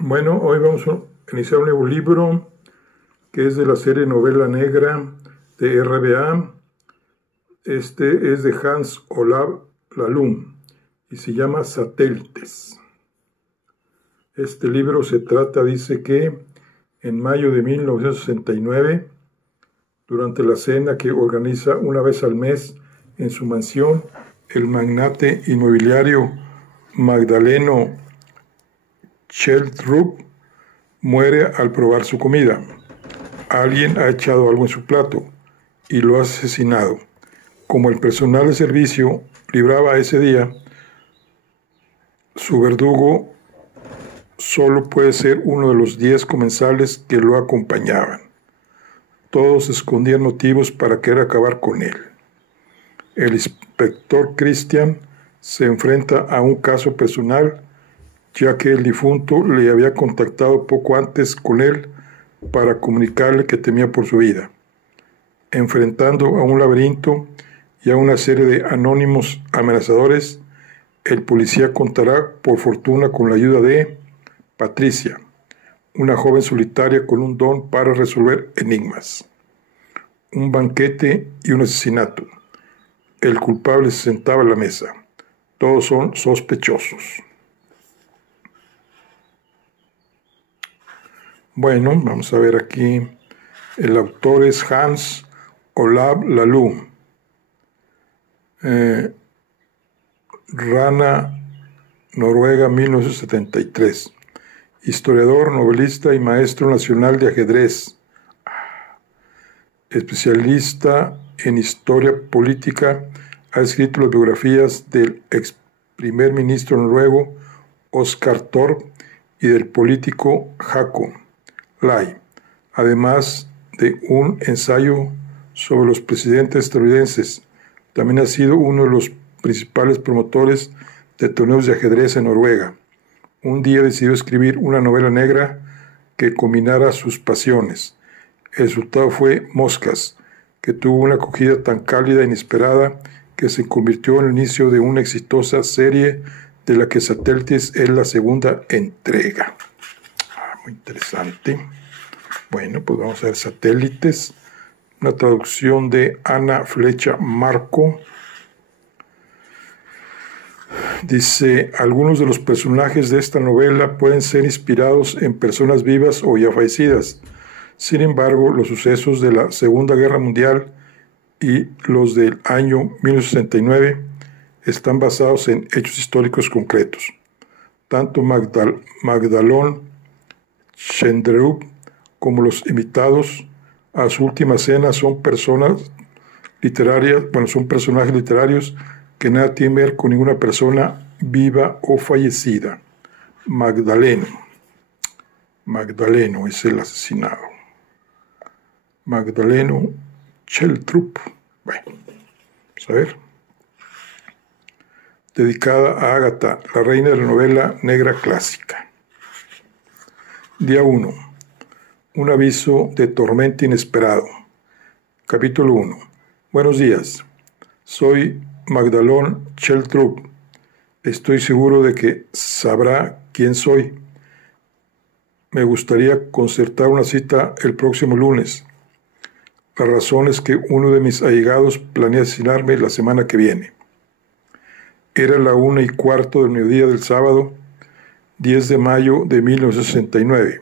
Bueno, hoy vamos a iniciar un nuevo libro que es de la serie Novela Negra de RBA. Este es de Hans Olav Lahlum y se llama Satélites. Este libro dice que en mayo de 1969, durante la cena que organiza una vez al mes en su mansión, el magnate inmobiliario Magdaleno Schjelderup muere al probar su comida. Alguien ha echado algo en su plato y lo ha asesinado. Como el personal de servicio libraba ese día, su verdugo solo puede ser uno de los 10 comensales que lo acompañaban. Todos escondían motivos para querer acabar con él. El inspector Christian se enfrenta a un caso personal, ya que el difunto le había contactado poco antes con él para comunicarle que temía por su vida. Enfrentando a un laberinto y a una serie de anónimos amenazadores, el policía contará por fortuna con la ayuda de Patricia, una joven solitaria con un don para resolver enigmas. Un banquete y un asesinato. El culpable se sentaba a la mesa. Todos son sospechosos. Bueno, vamos a ver aquí. El autor es Hans Olav Lahlum. Rana, Noruega, 1973. Historiador, novelista y maestro nacional de ajedrez. Especialista en historia política, ha escrito las biografías del ex primer ministro noruego Oscar Torp y del político Jacob Lie, además de un ensayo sobre los presidentes estadounidenses. También ha sido uno de los principales promotores de torneos de ajedrez en Noruega. Un día decidió escribir una novela negra que combinara sus pasiones. El resultado fue Moscas, que tuvo una acogida tan cálida e inesperada que se convirtió en el inicio de una exitosa serie de la que Satélites es la segunda entrega. Muy interesante. Bueno, pues vamos a ver Satélites. Una traducción de Ana Flecha Marco. Dice, algunos de los personajes de esta novela pueden ser inspirados en personas vivas o ya fallecidas. Sin embargo, los sucesos de la Segunda Guerra Mundial y los del año 1969 están basados en hechos históricos concretos. Tanto Magdalón Schjelderup como los invitados a su última cena son personajes literarios que nada tienen que ver con ninguna persona viva o fallecida. Magdaleno es el asesinado. Magdaleno Schjelderup. Bueno, vamos a ver. Dedicada a Ágata, la reina de la novela negra clásica. Día 1. Un aviso de tormenta inesperado. Capítulo 1. Buenos días. Soy Magdalón Schjelderup. Estoy seguro de que sabrá quién soy. Me gustaría concertar una cita el próximo lunes. La razón es que uno de mis allegados planea asesinarme la semana que viene. Era la 1:15 del mediodía del sábado, 10 de mayo de 1969.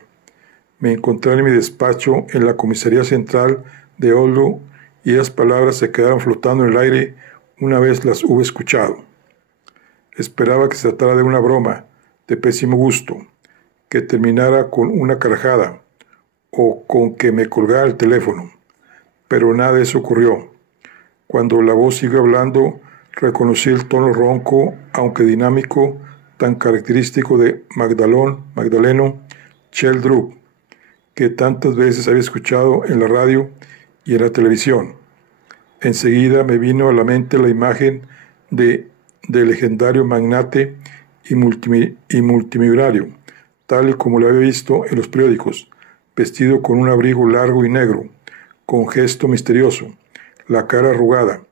Me encontré en mi despacho en la comisaría central de Oslo y esas palabras se quedaron flotando en el aire una vez las hube escuchado. Esperaba que se tratara de una broma de pésimo gusto, que terminara con una carcajada o con que me colgara el teléfono. Pero nada de eso ocurrió. Cuando la voz siguió hablando, reconocí el tono ronco, aunque dinámico, tan característico de Magdaleno Schjelderup, que tantas veces había escuchado en la radio y en la televisión. Enseguida me vino a la mente la imagen del legendario magnate y multimillonario, tal y como lo había visto en los periódicos, vestido con un abrigo largo y negro, con gesto misterioso, la cara arrugada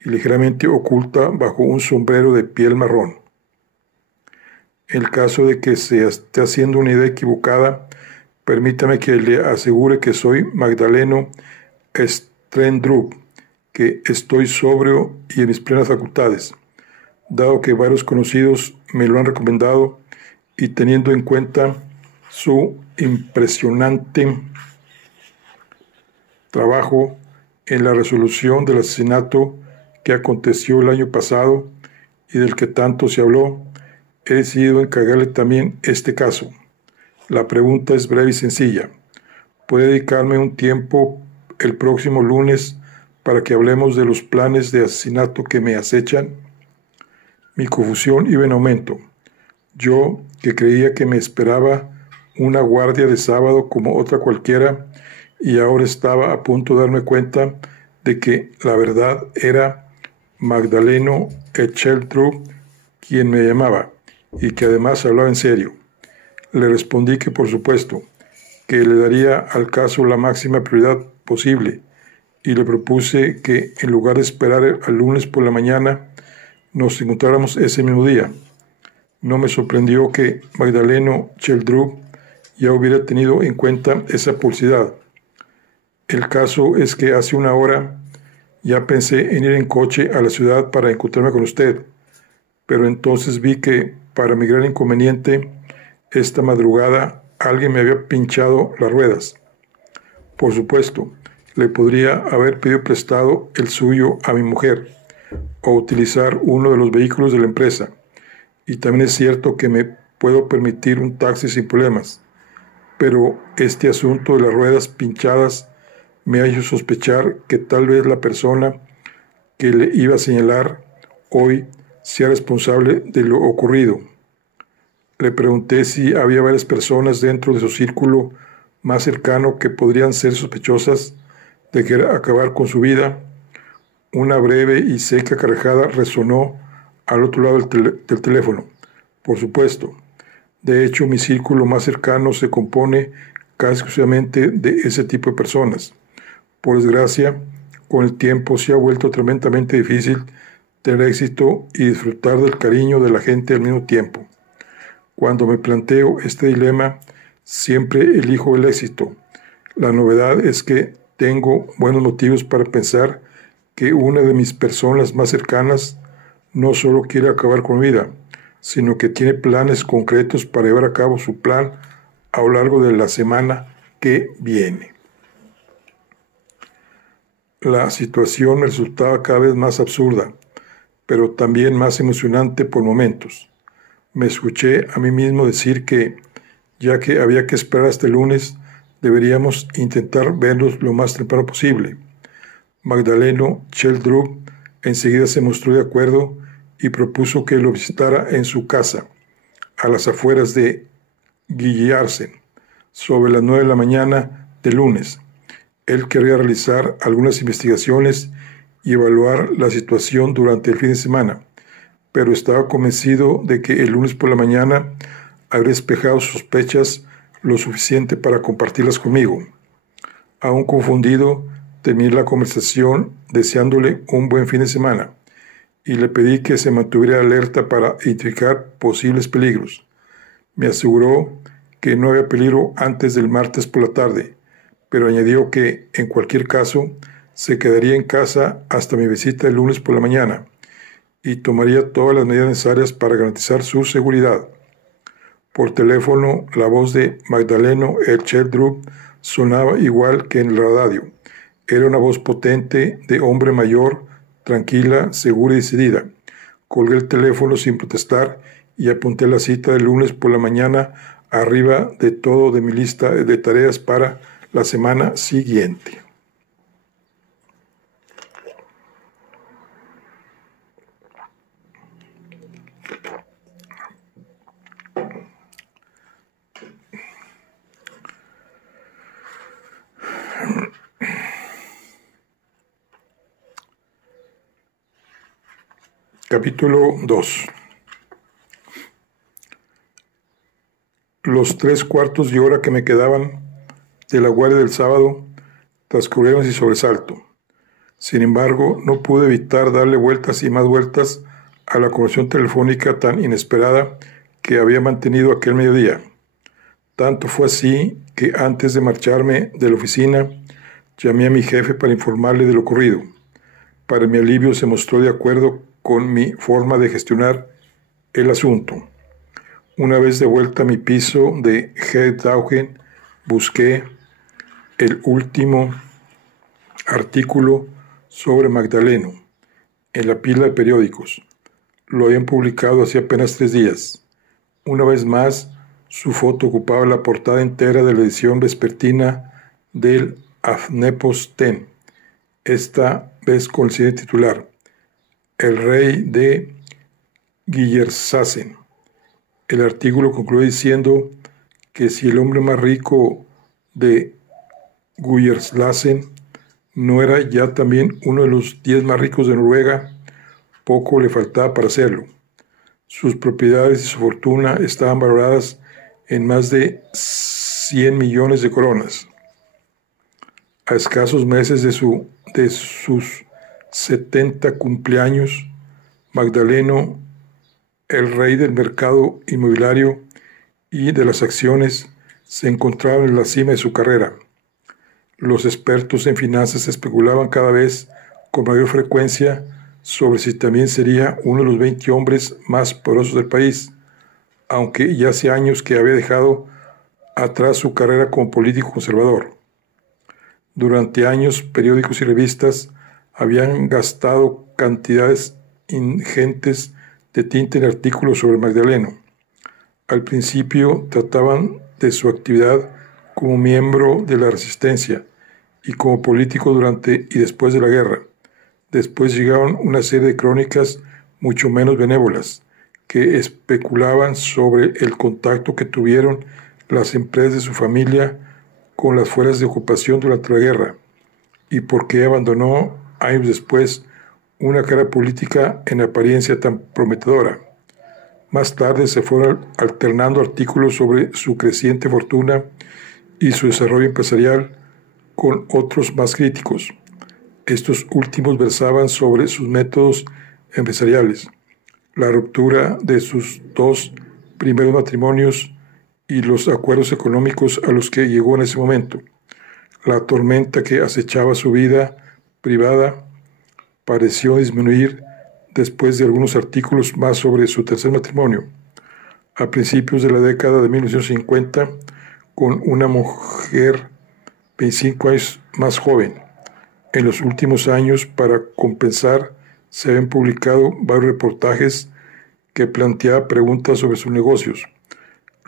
y ligeramente oculta bajo un sombrero de piel marrón. En el caso de que se esté haciendo una idea equivocada, permítame que le asegure que soy Magdaleno Strendrup, que estoy sobrio y en mis plenas facultades, dado que varios conocidos me lo han recomendado y teniendo en cuenta su impresionante trabajo en la resolución del asesinato que aconteció el año pasado y del que tanto se habló, he decidido encargarle también este caso. La pregunta es breve y sencilla. ¿Puede dedicarme un tiempo el próximo lunes para que hablemos de los planes de asesinato que me acechan? Mi confusión iba en aumento. Yo, que creía que me esperaba una guardia de sábado como otra cualquiera, y ahora estaba a punto de darme cuenta de que la verdad era Magdaleno Echeltrup quien me llamaba, y que además hablaba en serio. Le respondí que por supuesto, que le daría al caso la máxima prioridad posible, y le propuse que en lugar de esperar al lunes por la mañana, nos encontráramos ese mismo día. No me sorprendió que Magdaleno Cheldrup ya hubiera tenido en cuenta esa publicidad. El caso es que hace una hora ya pensé en ir en coche a la ciudad para encontrarme con usted, pero entonces vi que, para mi gran inconveniente, esta madrugada alguien me había pinchado las ruedas. Por supuesto, le podría haber pedido prestado el suyo a mi mujer o utilizar uno de los vehículos de la empresa. Y también es cierto que me puedo permitir un taxi sin problemas. Pero este asunto de las ruedas pinchadas me ha hecho sospechar que tal vez la persona que le iba a señalar hoy sea responsable de lo ocurrido. Le pregunté si había varias personas dentro de su círculo más cercano que podrían ser sospechosas de querer acabar con su vida. Una breve y seca carcajada resonó al otro lado del teléfono. Por supuesto. De hecho, mi círculo más cercano se compone casi exclusivamente de ese tipo de personas. Por desgracia, con el tiempo se ha vuelto tremendamente difícil tener éxito y disfrutar del cariño de la gente al mismo tiempo. Cuando me planteo este dilema, siempre elijo el éxito. La novedad es que tengo buenos motivos para pensar que una de mis personas más cercanas no solo quiere acabar con mi vida, sino que tiene planes concretos para llevar a cabo su plan a lo largo de la semana que viene. La situación me resultaba cada vez más absurda, pero también más emocionante por momentos. Me escuché a mí mismo decir que, ya que había que esperar hasta el lunes, deberíamos intentar verlos lo más temprano posible. Magdaleno Cheldrup enseguida se mostró de acuerdo y propuso que lo visitara en su casa, a las afueras de Guillarsen, sobre las 9 de la mañana del lunes. Él quería realizar algunas investigaciones y evaluar la situación durante el fin de semana, pero estaba convencido de que el lunes por la mañana habría despejado sus sospechas lo suficiente para compartirlas conmigo. Aún confundido, terminé la conversación deseándole un buen fin de semana y le pedí que se mantuviera alerta para identificar posibles peligros. Me aseguró que no había peligro antes del martes por la tarde, pero añadió que, en cualquier caso, se quedaría en casa hasta mi visita el lunes por la mañana y tomaría todas las medidas necesarias para garantizar su seguridad. Por teléfono, la voz de Magdaleno Echeltrup sonaba igual que en la radio. Era una voz potente de hombre mayor, tranquila, segura y decidida. Colgué el teléfono sin protestar y apunté la cita del lunes por la mañana arriba de todo de mi lista de tareas para la semana siguiente. Capítulo 2. Los 3/4 de hora que me quedaban de la guardia del sábado transcurrieron sin sobresalto. Sin embargo, no pude evitar darle vueltas y más vueltas a la conversación telefónica tan inesperada que había mantenido aquel mediodía. Tanto fue así que antes de marcharme de la oficina, llamé a mi jefe para informarle de lo ocurrido. Para mi alivio se mostró de acuerdo con mi forma de gestionar el asunto. Una vez de vuelta a mi piso de Hedaugen, busqué el último artículo sobre Magdaleno en la pila de periódicos. Lo habían publicado hace apenas 3 días. Una vez más, su foto ocupaba la portada entera de la edición vespertina del Aftenposten, esta vez con el siguiente titular: El rey de Gillersässen. El artículo concluye diciendo que si el hombre más rico de Gillersässen no era ya también uno de los 10 más ricos de Noruega, poco le faltaba para hacerlo. Sus propiedades y su fortuna estaban valoradas en más de 100 millones de coronas. A escasos meses de sus 70 cumpleaños, Magdaleno, el rey del mercado inmobiliario y de las acciones, se encontraba en la cima de su carrera. Los expertos en finanzas especulaban cada vez con mayor frecuencia sobre si también sería uno de los 20 hombres más poderosos del país, aunque ya hace años que había dejado atrás su carrera como político conservador. Durante años, periódicos y revistas habían gastado cantidades ingentes de tinta en artículos sobre Magdaleno. Al principio trataban de su actividad como miembro de la resistencia y como político durante y después de la guerra. Después llegaron una serie de crónicas mucho menos benévolas, que especulaban sobre el contacto que tuvieron las empresas de su familia con las fuerzas de ocupación durante la guerra, y por qué abandonó años después una carrera política en apariencia tan prometedora. Más tarde se fueron alternando artículos sobre su creciente fortuna y su desarrollo empresarial con otros más críticos. Estos últimos versaban sobre sus métodos empresariales, la ruptura de sus 2 primeros matrimonios y los acuerdos económicos a los que llegó en ese momento. La tormenta que acechaba su vida privada pareció disminuir después de algunos artículos más sobre su tercer matrimonio. A principios de la década de 1950, con una mujer 25 años más joven. En los últimos años, para compensar, se habían publicado varios reportajes que planteaban preguntas sobre sus negocios.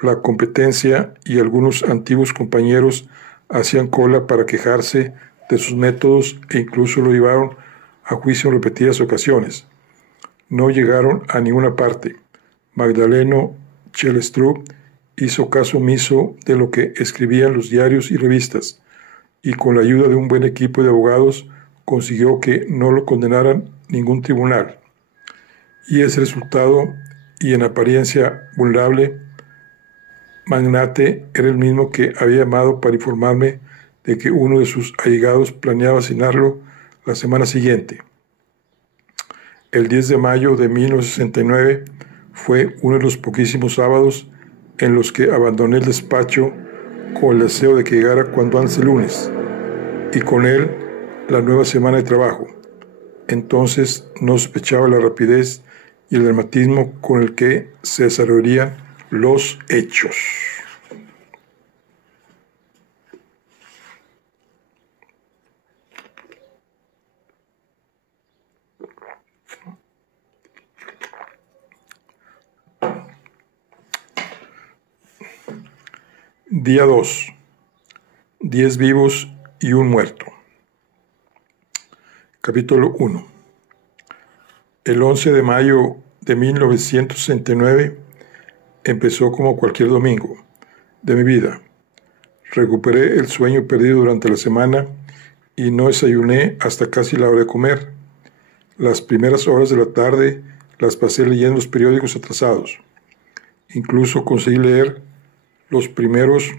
La competencia y algunos antiguos compañeros hacían cola para quejarse de sus métodos e incluso lo llevaron a juicio en repetidas ocasiones. No llegaron a ninguna parte. Magdaleno Kjellstrup hizo caso omiso de lo que escribían los diarios y revistas, y con la ayuda de un buen equipo de abogados consiguió que no lo condenaran ningún tribunal. Y ese resultado, y en apariencia vulnerable, magnate era el mismo que había llamado para informarme de que uno de sus allegados planeaba asesinarlo la semana siguiente. El 10 de mayo de 1969 fue uno de los poquísimos sábados en los que abandoné el despacho con el deseo de que llegara cuando antes el lunes, y con él la nueva semana de trabajo. Entonces no sospechaba la rapidez y el dramatismo con el que se desarrollarían los hechos. Día 2. 10 vivos y un muerto. Capítulo 1. El 11 de mayo de 1969 empezó como cualquier domingo de mi vida. Recuperé el sueño perdido durante la semana y no desayuné hasta casi la hora de comer. Las primeras horas de la tarde las pasé leyendo los periódicos atrasados. Incluso conseguí leer los primeros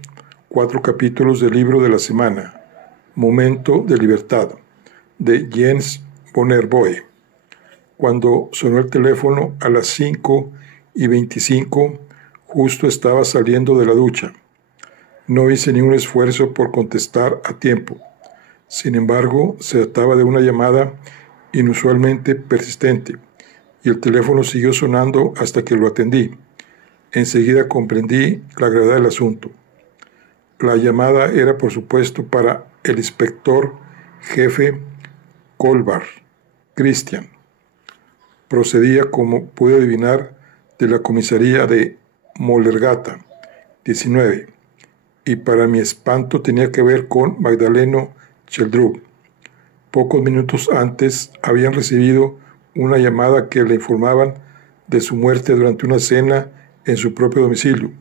4 capítulos del libro de la semana, Momento de Libertad, de Jens Vonnerboe. Cuando sonó el teléfono a las 5:25, Justo estaba saliendo de la ducha. No hice ningún esfuerzo por contestar a tiempo. Sin embargo, se trataba de una llamada inusualmente persistente, y el teléfono siguió sonando hasta que lo atendí. Enseguida comprendí la gravedad del asunto. La llamada era, por supuesto, para el inspector jefe Colbar, Christian. Procedía, como pude adivinar, de la comisaría de Molergata, 19, y para mi espanto tenía que ver con Magdaleno Sheldrup. Pocos minutos antes habían recibido una llamada que le informaban de su muerte durante una cena en su propio domicilio,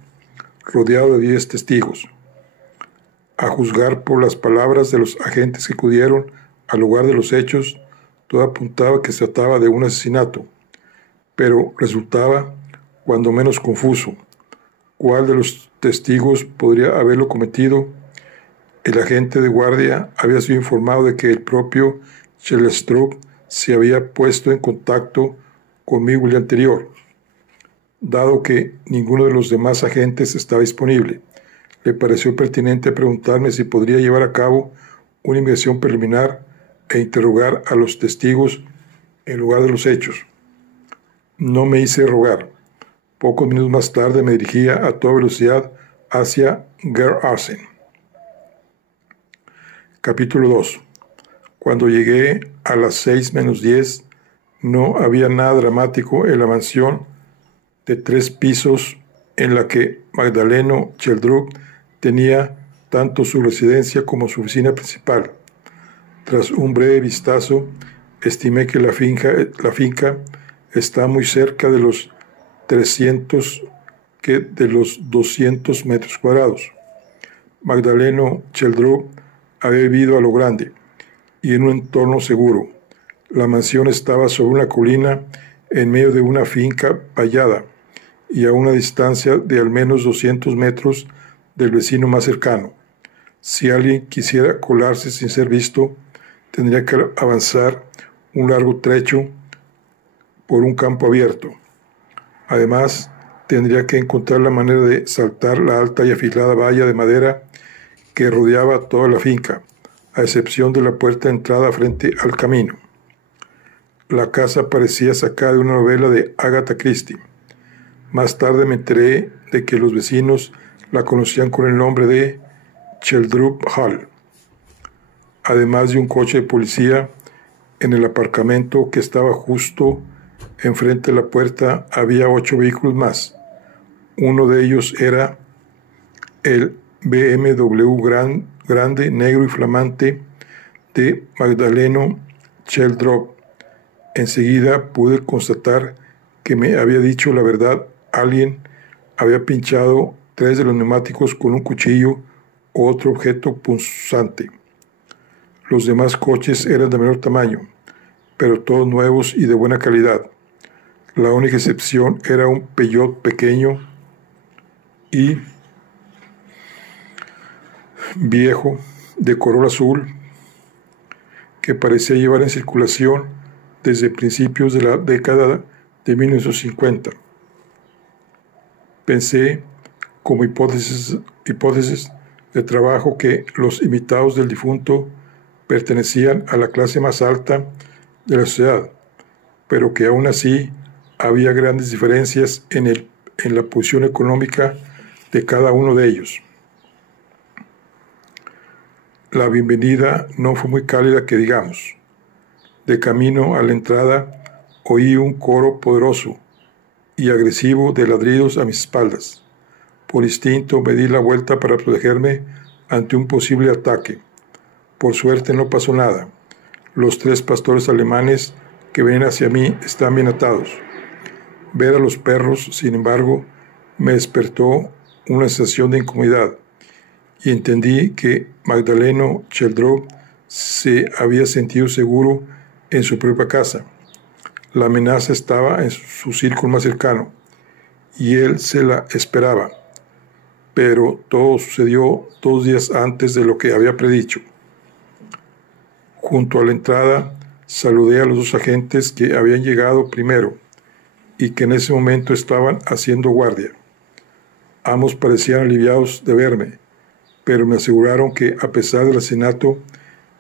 rodeado de 10 testigos. A juzgar por las palabras de los agentes que acudieron al lugar de los hechos, todo apuntaba que se trataba de un asesinato, pero resultaba cuando menos confuso. ¿Cuál de los testigos podría haberlo cometido? El agente de guardia había sido informado de que el propio Sheldrup se había puesto en contacto conmigo el día anterior. Dado que ninguno de los demás agentes estaba disponible, le pareció pertinente preguntarme si podría llevar a cabo una investigación preliminar e interrogar a los testigos en lugar de los hechos. No me hice rogar. Pocos minutos más tarde me dirigía a toda velocidad hacia Gerarsen. Capítulo 2. Cuando llegué a las 6:10, no había nada dramático en la mansión de 3 pisos en la que Magdaleno Sheldrup tenía tanto su residencia como su oficina principal. Tras un breve vistazo, estimé que la finca está muy cerca de los 200 metros cuadrados. Magdaleno Sheldrup había vivido a lo grande y en un entorno seguro. La mansión estaba sobre una colina en medio de una finca vallada y a una distancia de al menos 200 metros del vecino más cercano. Si alguien quisiera colarse sin ser visto, tendría que avanzar un largo trecho por un campo abierto. Además, tendría que encontrar la manera de saltar la alta y afilada valla de madera que rodeaba toda la finca, a excepción de la puerta de entrada frente al camino. La casa parecía sacada de una novela de Agatha Christie. Más tarde me enteré de que los vecinos la conocían con el nombre de Sheldrup Hall. Además de un coche de policía, en el aparcamiento que estaba justo enfrente de la puerta había 8 vehículos más. Uno de ellos era el BMW grande, negro y flamante de Magdaleno Sheldrup. Enseguida pude constatar que me había dicho la verdad. Alguien había pinchado 3 de los neumáticos con un cuchillo o otro objeto punzante. Los demás coches eran de menor tamaño, pero todos nuevos y de buena calidad. La única excepción era un Peugeot pequeño y viejo de color azul que parecía llevar en circulación desde principios de la década de 1950. Pensé, como hipótesis de trabajo, que los invitados del difunto pertenecían a la clase más alta de la sociedad, pero que aún así había grandes diferencias en la posición económica de cada uno de ellos. La bienvenida no fue muy cálida que digamos. De camino a la entrada oí un coro poderoso y agresivo de ladridos a mis espaldas. Por instinto me di la vuelta para protegerme ante un posible ataque. Por suerte no pasó nada. Los 3 pastores alemanes que venían hacia mí estaban bien atados. Ver a los perros, sin embargo, me despertó una sensación de incomodidad y entendí que Magdaleno Sheldrup se había sentido seguro en su propia casa. La amenaza estaba en su círculo más cercano y él se la esperaba, pero todo sucedió 2 días antes de lo que había predicho. Junto a la entrada saludé a los 2 agentes que habían llegado primero y que en ese momento estaban haciendo guardia. Ambos parecían aliviados de verme, pero me aseguraron que, a pesar del asesinato,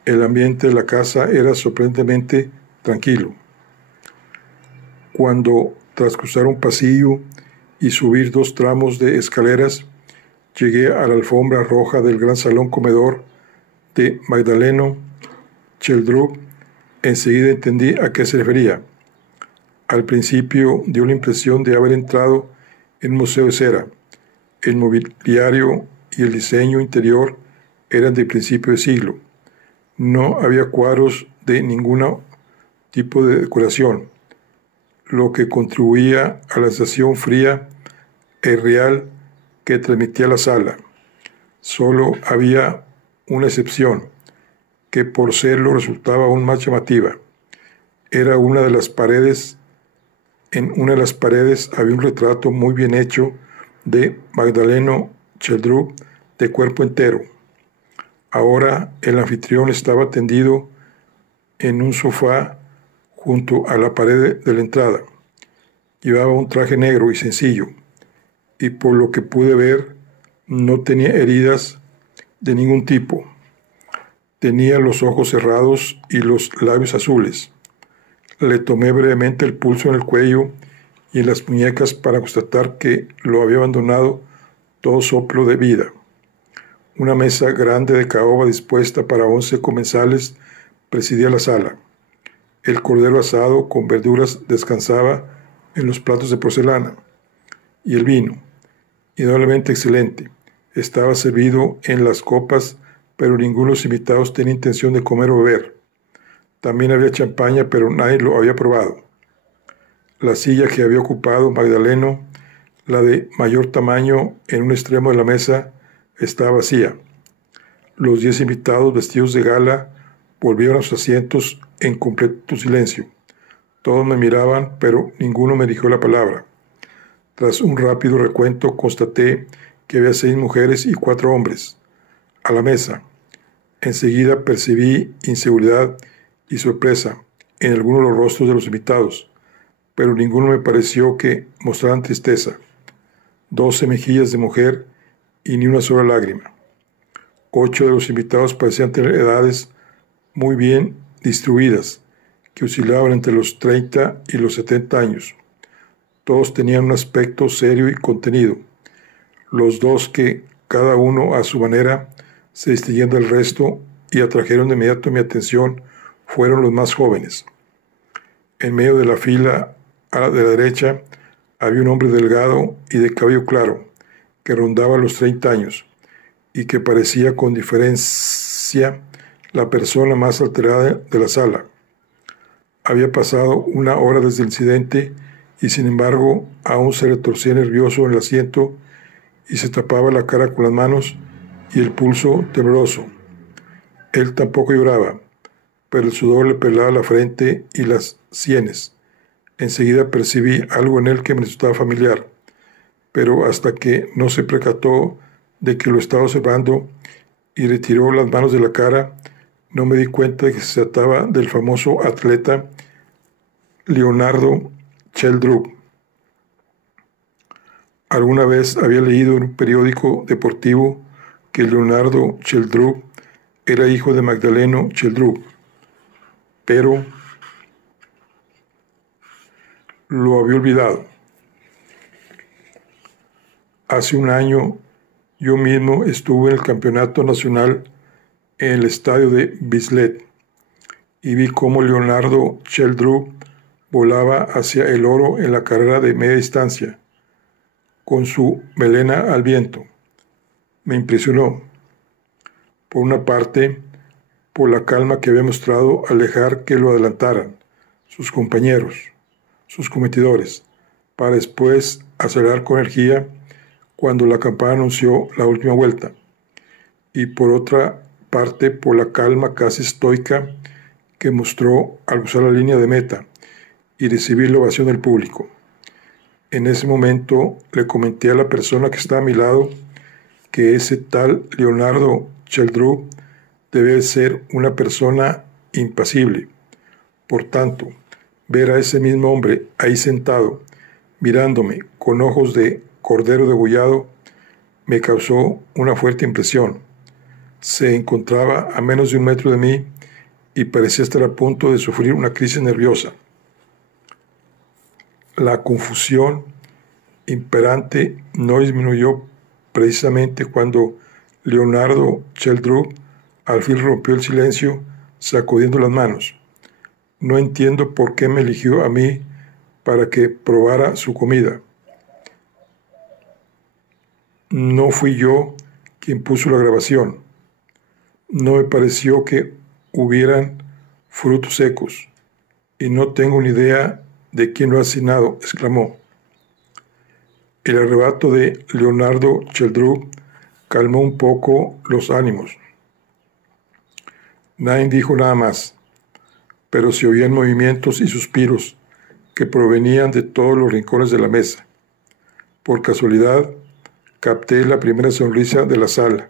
el ambiente de la casa era sorprendentemente tranquilo. Cuando, tras cruzar un pasillo y subir 2 tramos de escaleras, llegué a la alfombra roja del gran salón comedor de Magdaleno Cheldrup, enseguida entendí a qué se refería. Al principio dio la impresión de haber entrado en un museo de cera. El mobiliario y el diseño interior eran de principio de siglo. No había cuadros de ningún tipo de decoración, lo que contribuía a la sensación fría e real que transmitía la sala. Solo había una excepción, que por serlo resultaba aún más llamativa. Era en una de las paredes había un retrato muy bien hecho de Magdaleno Cheldrup de cuerpo entero. Ahora el anfitrión estaba tendido en un sofá junto a la pared de la entrada. Llevaba un traje negro y sencillo, y por lo que pude ver, no tenía heridas de ningún tipo. Tenía los ojos cerrados y los labios azules. Le tomé brevemente el pulso en el cuello y en las muñecas para constatar que lo había abandonado todo soplo de vida. Una mesa grande de caoba dispuesta para 11 comensales presidía la sala. El cordero asado con verduras descansaba en los platos de porcelana, y el vino, indudablemente excelente, estaba servido en las copas, pero ninguno de los invitados tenía intención de comer o beber. También había champaña, pero nadie lo había probado. La silla que había ocupado Magdaleno, la de mayor tamaño en un extremo de la mesa, estaba vacía. Los 10 invitados vestidos de gala volvieron a sus asientos en completo silencio. Todos me miraban, pero ninguno me dirigió la palabra. Tras un rápido recuento, constaté que había 6 mujeres y 4 hombres a la mesa. Enseguida percibí inseguridad y sorpresa en algunos de los rostros de los invitados, pero ninguno me pareció que mostraran tristeza. 12 mejillas de mujer y ni una sola lágrima. 8 de los invitados parecían tener edades muy bien distribuidas, que oscilaban entre los 30 y los 70 años. Todos tenían un aspecto serio y contenido. Los 2 que, cada uno a su manera, se distinguían del resto y atrajeron de inmediato mi atención fueron los más jóvenes. En medio de la fila de la derecha había un hombre delgado y de cabello claro, que rondaba los 30 años, y que parecía con diferencia la persona más alterada de la sala. Había pasado 1 hora desde el incidente y sin embargo aún se retorcía nervioso en el asiento y se tapaba la cara con las manos y el pulso tembloroso. Él tampoco lloraba, pero el sudor le pelaba la frente y las sienes. Enseguida percibí algo en él que me resultaba familiar, pero hasta que no se percató de que lo estaba observando y retiró las manos de la cara, no me di cuenta de que se trataba del famoso atleta Leonardo Cheldrup. Alguna vez había leído en un periódico deportivo que Leonardo Cheldrup era hijo de Magdaleno Cheldrup, pero lo había olvidado. Hace 1 año yo mismo estuve en el campeonato nacional en el estadio de Bislett y vi cómo Leonardo Cheldrup volaba hacia el oro en la carrera de media distancia, con su melena al viento. Me impresionó, por una parte, por la calma que había mostrado al dejar que lo adelantaran sus compañeros, sus competidores, para después acelerar con energía cuando la campana anunció la última vuelta, y por otra parte por la calma casi estoica que mostró al cruzar la línea de meta y recibir la ovación del público. En ese momento le comenté a la persona que estaba a mi lado que ese tal Leonardo Cheldrup debe ser una persona impasible. Por tanto, ver a ese mismo hombre ahí sentado, mirándome con ojos de cordero degollado, me causó una fuerte impresión. Se encontraba a menos de 1 metro de mí y parecía estar a punto de sufrir una crisis nerviosa. La confusión imperante no disminuyó precisamente cuando Leonardo Sheldrup al fin rompió el silencio sacudiendo las manos. No entiendo por qué me eligió a mí para que probara su comida. No fui yo quien puso la grabación. No me pareció que hubieran frutos secos, y no tengo ni idea de quién lo ha asignado, exclamó. El arrebato de Leonardo Sheldrup calmó un poco los ánimos. Nadie dijo nada más, pero se oían movimientos y suspiros que provenían de todos los rincones de la mesa. Por casualidad, capté la primera sonrisa de la sala.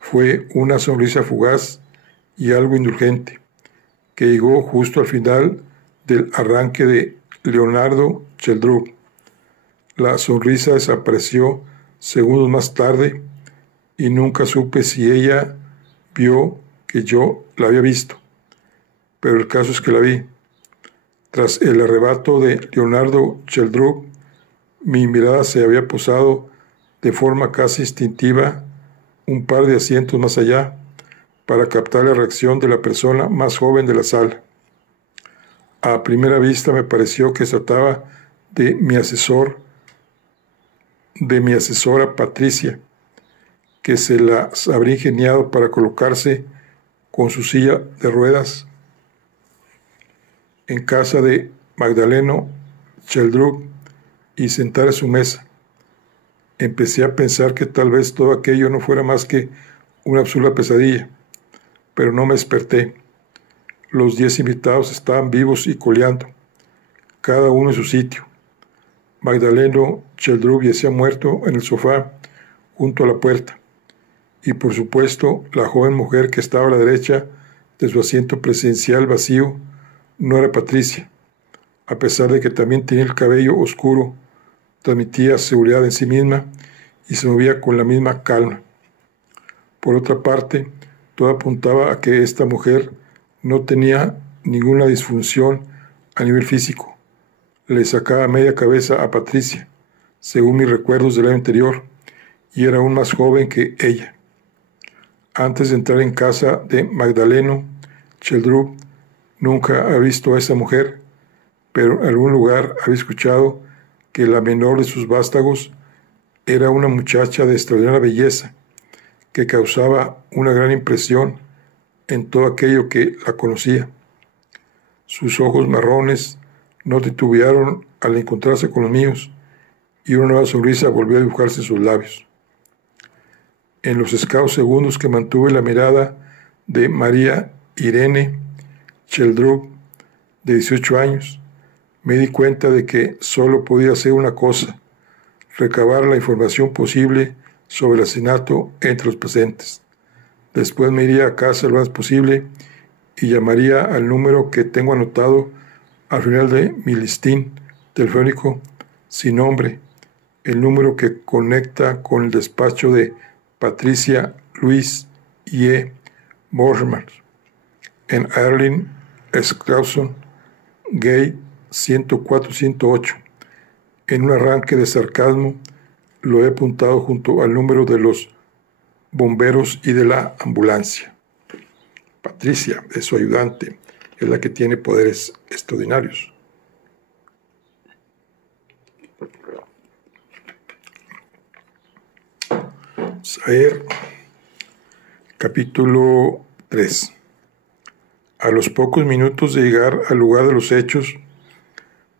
Fue una sonrisa fugaz y algo indulgente, que llegó justo al final del arranque de Leonardo Sheldrup. La sonrisa desapareció segundos más tarde y nunca supe si ella vio que yo la había visto. Pero el caso es que la vi. Tras el arrebato de Leonardo Sheldrup, mi mirada se había posado de forma casi instintiva un par de asientos más allá para captar la reacción de la persona más joven de la sala. A primera vista me pareció que se trataba de mi asesora Patricia, que se las habría ingeniado para colocarse con su silla de ruedas en casa de Magdaleno Sheldrup y sentar a su mesa. Empecé a pensar que tal vez todo aquello no fuera más que una absurda pesadilla, pero no me desperté. Los 10 invitados estaban vivos y coleando, cada uno en su sitio. Magdaleno Sheldrup yacía muerto en el sofá junto a la puerta, y por supuesto la joven mujer que estaba a la derecha de su asiento presidencial vacío no era Patricia, a pesar de que también tenía el cabello oscuro, transmitía seguridad en sí misma y se movía con la misma calma. Por otra parte, todo apuntaba a que esta mujer no tenía ninguna disfunción a nivel físico. Le sacaba media cabeza a Patricia, según mis recuerdos del año anterior, y era aún más joven que ella. Antes de entrar en casa de Magdaleno Sheldrup, nunca había visto a esa mujer, pero en algún lugar había escuchado que la menor de sus vástagos era una muchacha de extraordinaria belleza, que causaba una gran impresión en todo aquello que la conocía. Sus ojos marrones no titubearon al encontrarse con los míos, y una nueva sonrisa volvió a dibujarse en sus labios. En los escasos segundos que mantuve la mirada de María Irene Sheldrup, de 18 años, me di cuenta de que solo podía hacer una cosa: recabar la información posible sobre el asesinato entre los presentes. Después me iría a casa lo más posible y llamaría al número que tengo anotado al final de mi listín telefónico sin nombre, el número que conecta con el despacho de Patricia Louise E. Mortimer en Arlene Scrawson Gate 104-108. En un arranque de sarcasmo, lo he apuntado junto al número de los bomberos y de la ambulancia. Patricia es su ayudante, es la que tiene poderes extraordinarios. Vamos a ver, capítulo 3. A los pocos minutos de llegar al lugar de los hechos,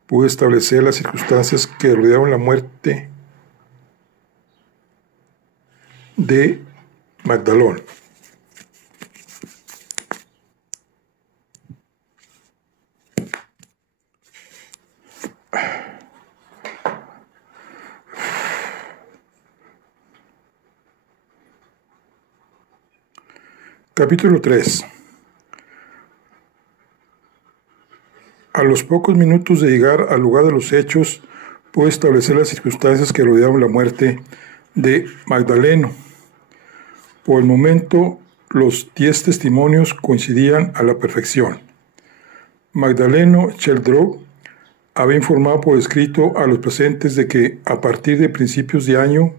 pude establecer las circunstancias que rodearon la muerte de Magdalón. Capítulo 3. A los pocos minutos de llegar al lugar de los hechos, pude establecer las circunstancias que rodearon la muerte de Magdaleno. Por el momento, los 10 testimonios coincidían a la perfección. Magdaleno Sheldrow había informado por escrito a los presentes de que a partir de principios de año,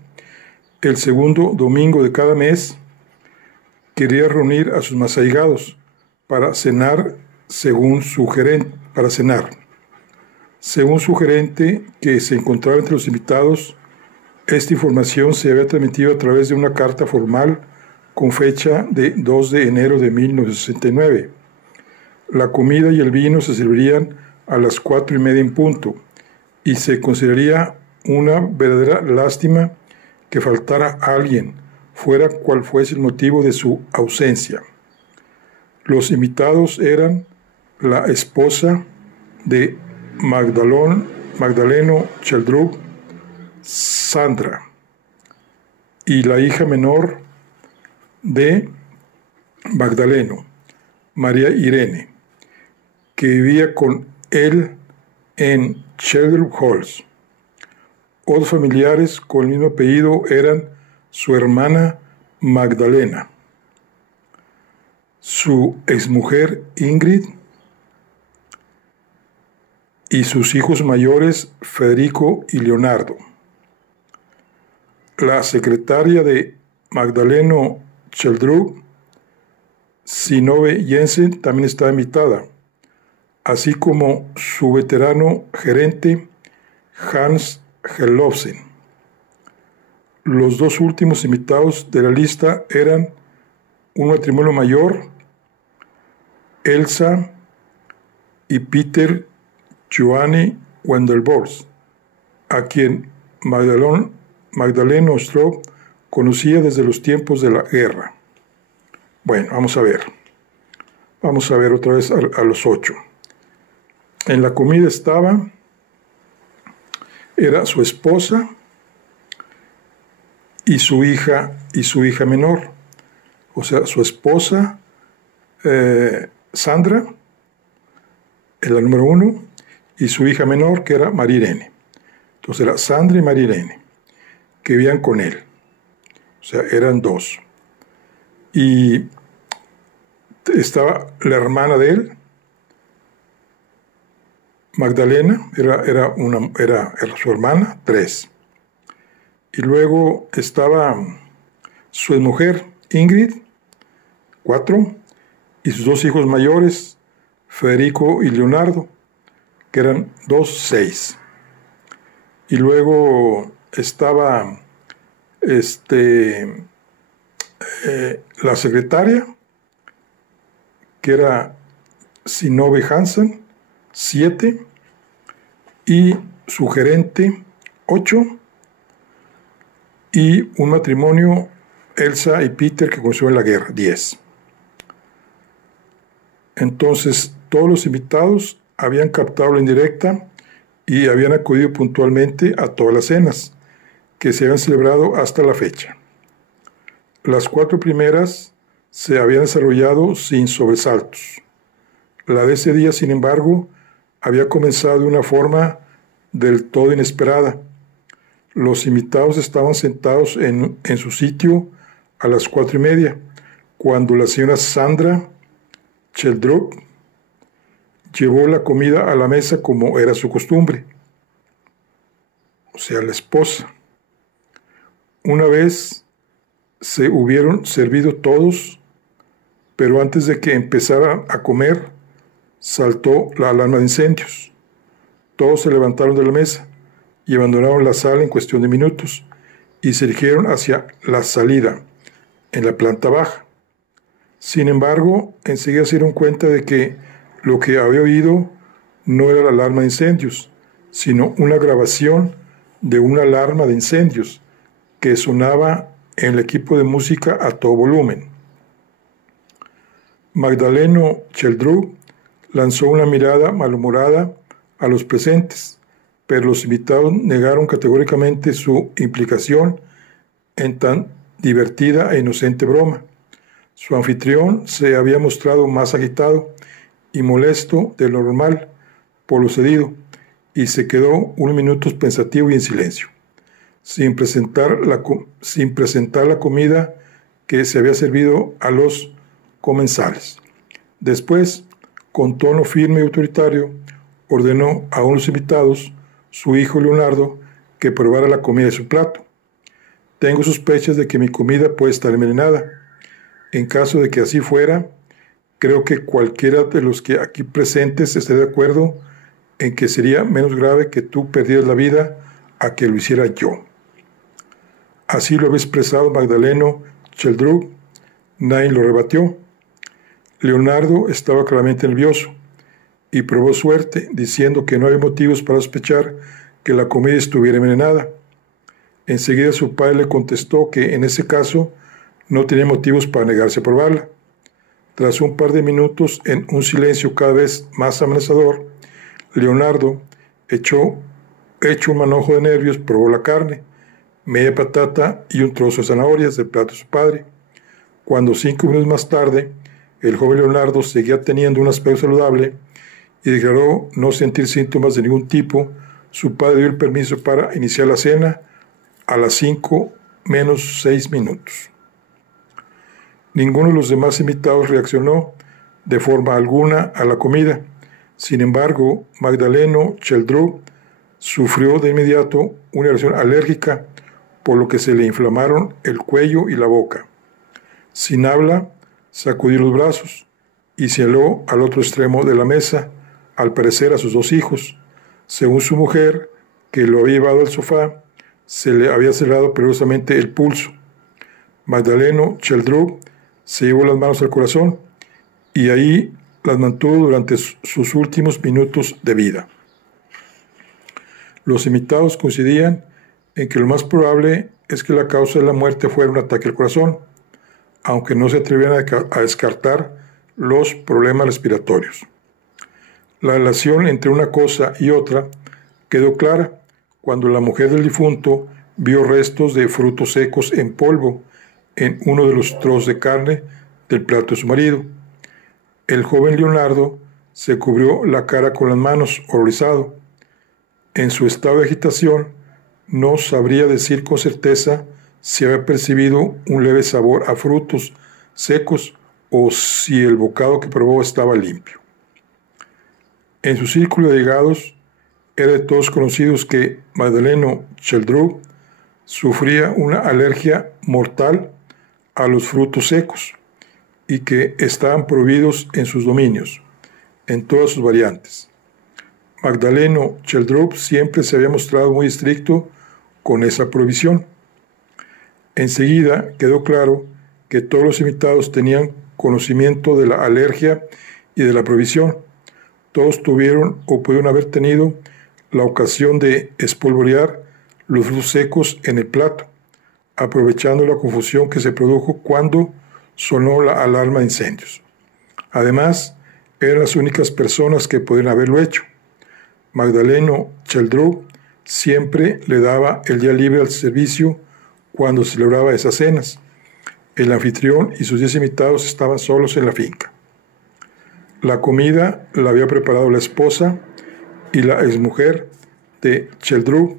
el segundo domingo de cada mes, quería reunir a sus más allegados para cenar según su gerente, Según su gerente, que se encontraba entre los invitados, esta información se había transmitido a través de una carta formal con fecha de 2 de enero de 1969. La comida y el vino se servirían a las 4:30 en punto, y se consideraría una verdadera lástima que faltara alguien, fuera cual fuese el motivo de su ausencia. Los invitados eran la esposa de Magdaleno Sheldrow, Sandra, y la hija menor de Magdaleno, María Irene, que vivía con él en Sheldrow Halls. Otros familiares con el mismo apellido eran su hermana Magdalena, su exmujer Ingrid y sus hijos mayores Federico y Leonardo. La secretaria de Magdaleno Sheldrow, Synnøve Jensen, también estaba invitada, así como su veterano gerente Hans Herlofsen. Los dos últimos invitados de la lista eran un matrimonio mayor, Elsa y Peter Johanne Wendelbos, a quien Magdaleno Sheldrow conocía desde los tiempos de la guerra. Bueno, vamos a ver. Vamos a ver otra vez a los 8. En la comida era su esposa y su hija menor. O sea, su esposa, Sandra, es la número 1, y su hija menor, que era María Irene. Entonces era Sandra y María Irene, que vivían con él. O sea, eran 2. Y estaba la hermana de él, Magdalena, era su hermana, 3. Y luego estaba su mujer, Ingrid, 4, y sus 2 hijos mayores, Federico y Leonardo, que eran 2, 6. Y luego estaba la secretaria, que era Synnøve Jensen, 7, y su gerente, 8, y un matrimonio, Elsa y Peter, que conoció en la guerra, 10. Entonces, todos los invitados habían captado la indirecta y habían acudido puntualmente a todas las cenas que se habían celebrado hasta la fecha. Las 4 primeras se habían desarrollado sin sobresaltos. La de ese día, sin embargo, había comenzado de una forma del todo inesperada. Los invitados estaban sentados en su sitio a las 4:30, cuando la señora Sandra Sheldrow llevó la comida a la mesa como era su costumbre, o sea, la esposa. Una vez se hubieron servido todos, pero antes de que empezaran a comer, saltó la alarma de incendios. Todos se levantaron de la mesa y abandonaron la sala en cuestión de minutos y se dirigieron hacia la salida, en la planta baja. Sin embargo, enseguida se dieron cuenta de que lo que había oído no era la alarma de incendios, sino una grabación de una alarma de incendios que sonaba en el equipo de música a todo volumen. Magdaleno Sheldrow lanzó una mirada malhumorada a los presentes, pero los invitados negaron categóricamente su implicación en tan divertida e inocente broma. Su anfitrión se había mostrado más agitado y molesto de lo normal por lo sucedido, y se quedó unos minutos pensativo y en silencio. sin presentar la comida que se había servido a los comensales. Después, con tono firme y autoritario, ordenó a unos invitados, su hijo Leonardo, que probara la comida de su plato. Tengo sospechas de que mi comida puede estar envenenada. En caso de que así fuera, creo que cualquiera de los que aquí presentes esté de acuerdo en que sería menos grave que tú perdieras la vida a que lo hiciera yo. Así lo había expresado Magdaleno Cheldrub. Nadie lo rebatió. Leonardo estaba claramente nervioso y probó suerte, diciendo que no había motivos para sospechar que la comida estuviera envenenada. Enseguida su padre le contestó que en ese caso no tenía motivos para negarse a probarla. Tras un par de minutos, en un silencio cada vez más amenazador, Leonardo, hecho un manojo de nervios, probó la carne, media patata y un trozo de zanahorias del plato de su padre. Cuando 5 minutos más tarde, el joven Leonardo seguía teniendo un aspecto saludable y declaró no sentir síntomas de ningún tipo, su padre dio el permiso para iniciar la cena a las 5 menos 6 minutos. Ninguno de los demás invitados reaccionó de forma alguna a la comida. Sin embargo, Magdaleno Cheldrub sufrió de inmediato una reacción alérgica, por lo que se le inflamaron el cuello y la boca. Sin habla, sacudió los brazos y señaló al otro extremo de la mesa, al parecer a sus 2 hijos. Según su mujer, que lo había llevado al sofá, se le había acelerado peligrosamente el pulso. Magdaleno Cheldrub se llevó las manos al corazón y ahí las mantuvo durante sus últimos minutos de vida. Los invitados coincidían en que lo más probable es que la causa de la muerte fuera un ataque al corazón, aunque no se atrevían a descartar los problemas respiratorios. La relación entre una cosa y otra quedó clara cuando la mujer del difunto vio restos de frutos secos en polvo en uno de los trozos de carne del plato de su marido. El joven Leonardo se cubrió la cara con las manos, horrorizado. En su estado de agitación, no sabría decir con certeza si había percibido un leve sabor a frutos secos o si el bocado que probó estaba limpio. En su círculo de allegados era de todos conocidos que Magdaleno Cheldrub sufría una alergia mortal a los frutos secos y que estaban prohibidos en sus dominios, en todas sus variantes. Magdaleno Cheldrub siempre se había mostrado muy estricto con esa prohibición. Enseguida quedó claro que todos los invitados tenían conocimiento de la alergia y de la prohibición. Todos tuvieron o pudieron haber tenido la ocasión de espolvorear los frutos secos en el plato, aprovechando la confusión que se produjo cuando sonó la alarma de incendios. Además, eran las únicas personas que podían haberlo hecho. Magdaleno Cheldrub siempre le daba el día libre al servicio cuando celebraba esas cenas. El anfitrión y sus 10 invitados estaban solos en la finca. La comida la había preparado la esposa y la exmujer de Cheldrub,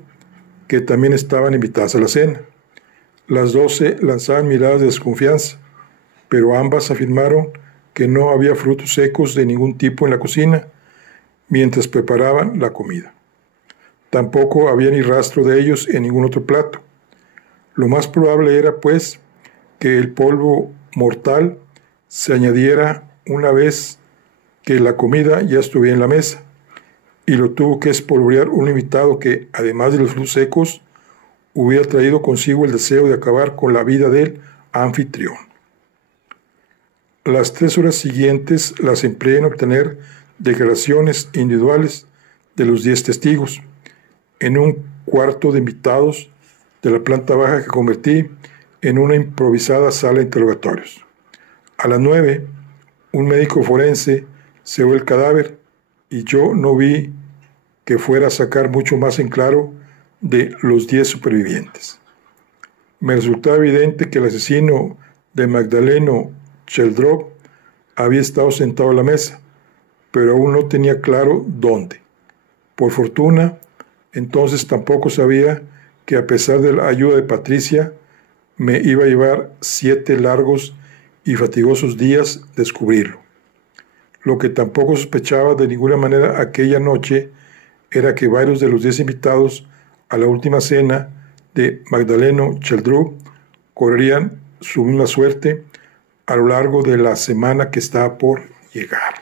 que también estaban invitadas a la cena. Las 12 lanzaban miradas de desconfianza, pero ambas afirmaron que no había frutos secos de ningún tipo en la cocina mientras preparaban la comida. Tampoco había ni rastro de ellos en ningún otro plato. Lo más probable era, pues, que el polvo mortal se añadiera una vez que la comida ya estuviera en la mesa, y lo tuvo que espolvorear un invitado que, además de los frutos secos, hubiera traído consigo el deseo de acabar con la vida del anfitrión. Las 3 horas siguientes las empleé en obtener declaraciones individuales de los 10 testigos, en un cuarto de invitados de la planta baja que convertí en una improvisada sala de interrogatorios. A las 9, un médico forense cegó el cadáver y yo no vi que fuera a sacar mucho más en claro de los 10 supervivientes. Me resultaba evidente que el asesino de Magdaleno Cheldrub había estado sentado a la mesa, pero aún no tenía claro dónde. Por fortuna, entonces tampoco sabía que a pesar de la ayuda de Patricia, me iba a llevar 7 largos y fatigosos días descubrirlo. Lo que tampoco sospechaba de ninguna manera aquella noche era que varios de los 10 invitados a la última cena de Magdaleno Cheldrup correrían su misma suerte a lo largo de la semana que estaba por llegar.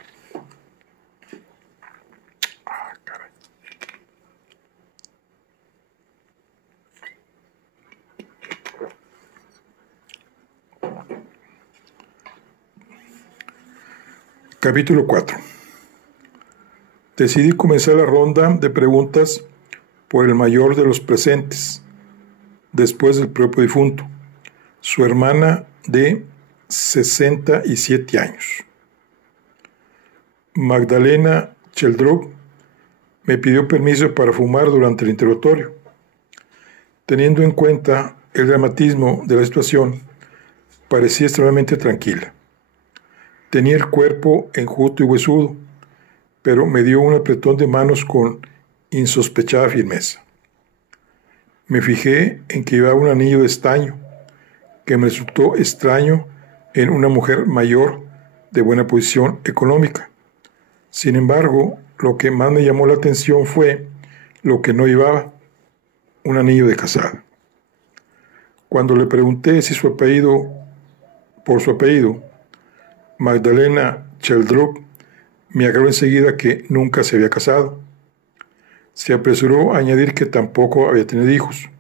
Capítulo 4. Decidí comenzar la ronda de preguntas por el mayor de los presentes, después del propio difunto, su hermana de 67 años. Magdalena Cheldrup me pidió permiso para fumar durante el interrogatorio. Teniendo en cuenta el dramatismo de la situación, parecía extremadamente tranquila. Tenía el cuerpo enjuto y huesudo, pero me dio un apretón de manos con insospechada firmeza. Me fijé en que llevaba un anillo de estaño, que me resultó extraño en una mujer mayor de buena posición económica. Sin embargo, lo que más me llamó la atención fue lo que no llevaba, un anillo de casada. Cuando le pregunté por su apellido, Magdalena Cheldrup me aclaró enseguida que nunca se había casado. Se apresuró a añadir que tampoco había tenido hijos.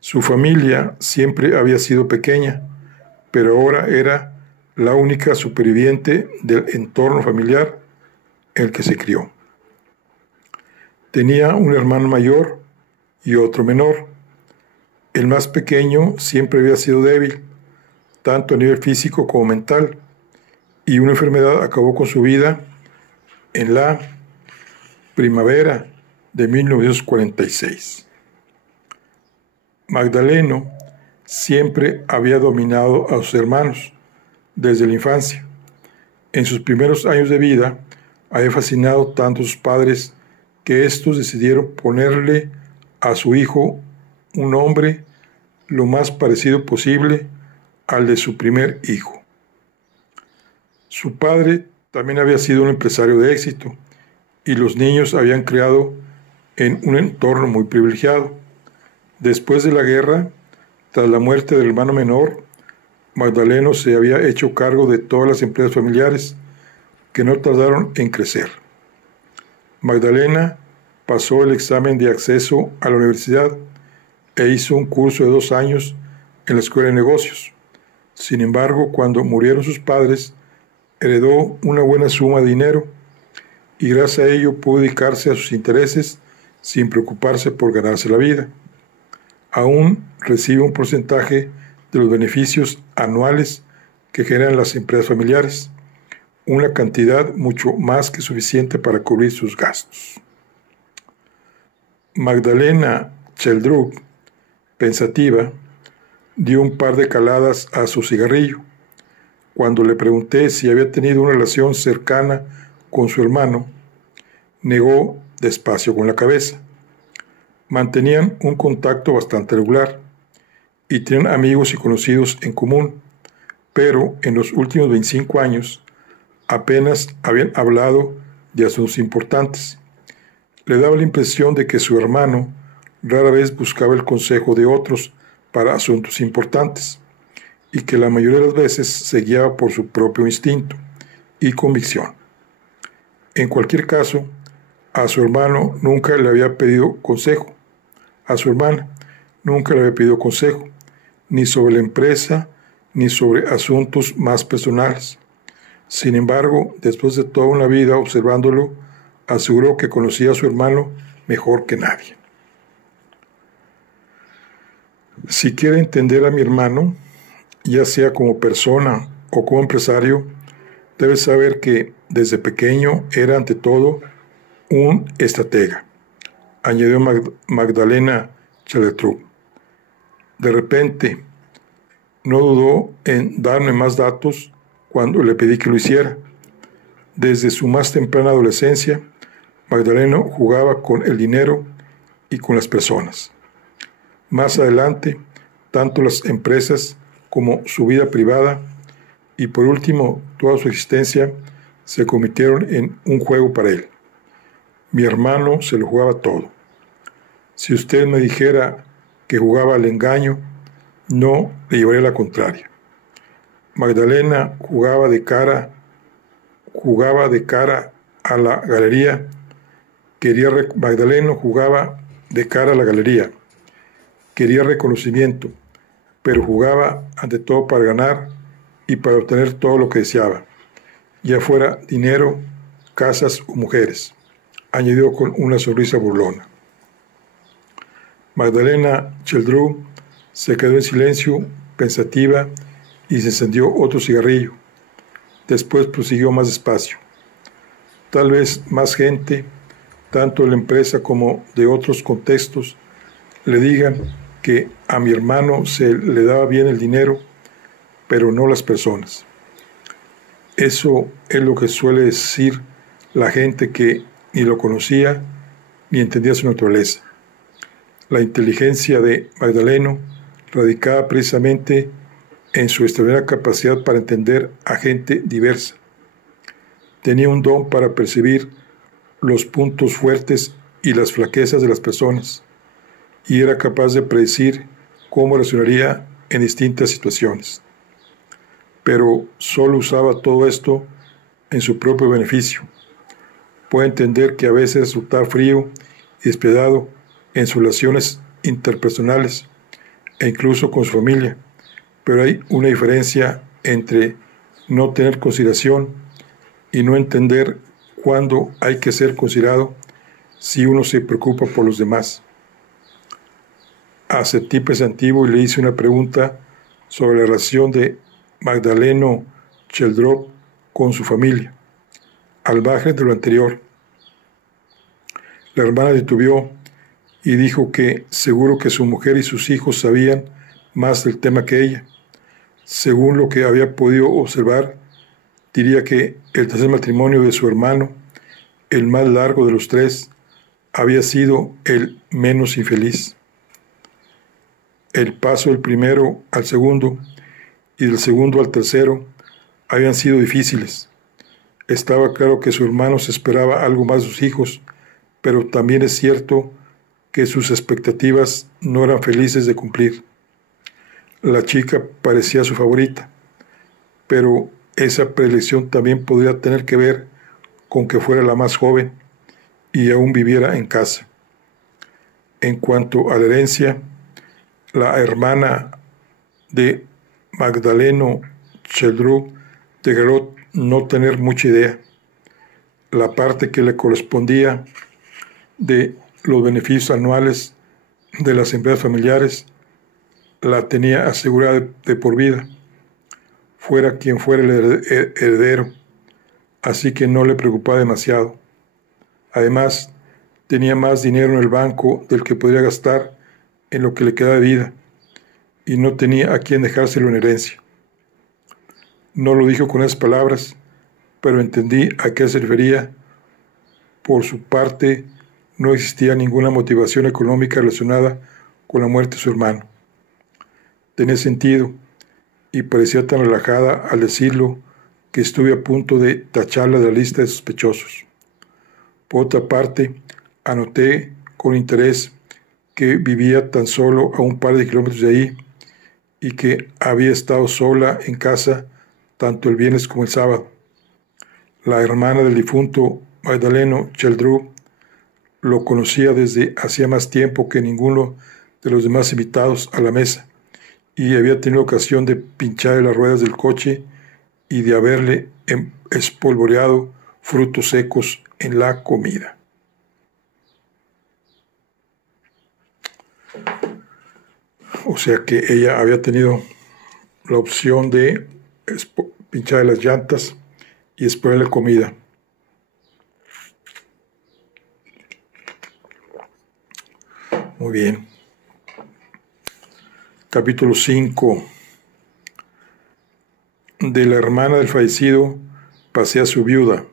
Su familia siempre había sido pequeña, pero ahora era la única superviviente del entorno familiar en el que se crió. Tenía un hermano mayor y otro menor. El más pequeño siempre había sido débil, tanto a nivel físico como mental, y una enfermedad acabó con su vida en la primavera de 1946. Magdaleno siempre había dominado a sus hermanos desde la infancia. En sus primeros años de vida había fascinado tanto a sus padres que estos decidieron ponerle a su hijo un nombre lo más parecido posible al de su primer hijo. Su padre también había sido un empresario de éxito y los niños habían creado en un entorno muy privilegiado. Después de la guerra, tras la muerte del hermano menor, Magdaleno se había hecho cargo de todas las empresas familiares que no tardaron en crecer. Magdalena pasó el examen de acceso a la universidad e hizo un curso de 2 años en la escuela de negocios. Sin embargo, cuando murieron sus padres, heredó una buena suma de dinero y gracias a ello pudo dedicarse a sus intereses sin preocuparse por ganarse la vida. Aún recibe un porcentaje de los beneficios anuales que generan las empresas familiares, una cantidad mucho más que suficiente para cubrir sus gastos. Magdalena Cheldrup, pensativa, dio un par de caladas a su cigarrillo. Cuando le pregunté si había tenido una relación cercana con su hermano, negó despacio con la cabeza. Mantenían un contacto bastante regular y tenían amigos y conocidos en común, pero en los últimos 25 años apenas habían hablado de asuntos importantes. Le daba la impresión de que su hermano rara vez buscaba el consejo de otros para asuntos importantes y que la mayoría de las veces se guiaba por su propio instinto y convicción. En cualquier caso, a su hermano nunca le había pedido consejo. A su hermana nunca le había pedido consejo, ni sobre la empresa, ni sobre asuntos más personales. Sin embargo, después de toda una vida observándolo, aseguró que conocía a su hermano mejor que nadie. Si quiere entender a mi hermano, ya sea como persona o como empresario, debe saber que desde pequeño era ante todo un estratega, añadió Magdalena Cheldrup. De repente, no dudó en darme más datos cuando le pedí que lo hiciera. Desde su más temprana adolescencia, Magdaleno jugaba con el dinero y con las personas. Más adelante, tanto las empresas como su vida privada y por último toda su existencia se convirtieron en un juego para él. Mi hermano se lo jugaba todo. Si usted me dijera que jugaba al engaño, no le llevaría la contraria. Magdalena jugaba de cara a la galería. Magdaleno jugaba de cara a la galería. Quería reconocimiento, pero jugaba ante todo para ganar y para obtener todo lo que deseaba, ya fuera dinero, casas o mujeres, añadió con una sonrisa burlona. Magdalena Cheldrew se quedó en silencio, pensativa, y se encendió otro cigarrillo. Después prosiguió más despacio. Tal vez más gente, tanto de la empresa como de otros contextos, le digan que a mi hermano se le daba bien el dinero, pero no las personas. Eso es lo que suele decir la gente que ni lo conocía ni entendía su naturaleza. La inteligencia de Magdaleno radicaba precisamente en su extraordinaria capacidad para entender a gente diversa. Tenía un don para percibir los puntos fuertes y las flaquezas de las personas, y era capaz de predecir cómo reaccionaría en distintas situaciones. Pero solo usaba todo esto en su propio beneficio. Puede entender que a veces resulta frío y despiadado en sus relaciones interpersonales e incluso con su familia, pero hay una diferencia entre no tener consideración y no entender cuándo hay que ser considerado si uno se preocupa por los demás. Acepté pensativo y le hice una pregunta sobre la relación de Magdaleno Cheldrew con su familia. Al margen de lo anterior, la hermana titubeó y dijo que seguro que su mujer y sus hijos sabían más del tema que ella. Según lo que había podido observar, diría que el tercer matrimonio de su hermano, el más largo de los tres, había sido el menos infeliz. El paso del primero al segundo y del segundo al tercero habían sido difíciles. Estaba claro que su hermano se esperaba algo más de sus hijos, pero también es cierto que sus expectativas no eran felices de cumplir. La chica parecía su favorita, pero esa preelección también podría tener que ver con que fuera la más joven y aún viviera en casa. En cuanto a la herencia, la hermana de Magdaleno Cheldrew declaró no tener mucha idea. La parte que le correspondía de los beneficios anuales de las empresas familiares la tenía asegurada de por vida, fuera quien fuera el heredero, así que no le preocupaba demasiado. Además, tenía más dinero en el banco del que podría gastar en lo que le quedaba de vida, y no tenía a quien dejárselo en herencia. No lo dijo con esas palabras, pero entendí a qué se refería. Por su parte, no existía ninguna motivación económica relacionada con la muerte de su hermano. Tenía sentido, y parecía tan relajada al decirlo que estuve a punto de tacharla de la lista de sospechosos. Por otra parte, anoté con interés que vivía tan solo a un par de kilómetros de ahí y que había estado sola en casa tanto el viernes como el sábado. La hermana del difunto Magdaleno Cheldrew lo conocía desde hacía más tiempo que ninguno de los demás invitados a la mesa, y había tenido ocasión de pincharle las ruedas del coche y de haberle espolvoreado frutos secos en la comida. O sea que ella había tenido la opción de pincharle las llantas y espolvorearle comida. Muy bien. Capítulo 5. De la hermana del fallecido pasé a su viuda,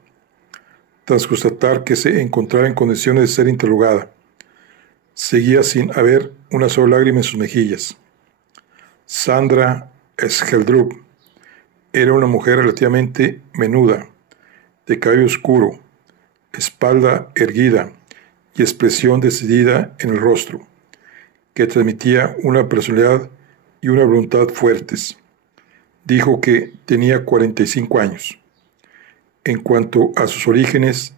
tras constatar que se encontraba en condiciones de ser interrogada. Seguía sin haber una sola lágrima en sus mejillas. Sandra Scheldrup era una mujer relativamente menuda, de cabello oscuro, espalda erguida y expresión decidida en el rostro, que transmitía una personalidad y una voluntad fuertes. Dijo que tenía 45 años. En cuanto a sus orígenes,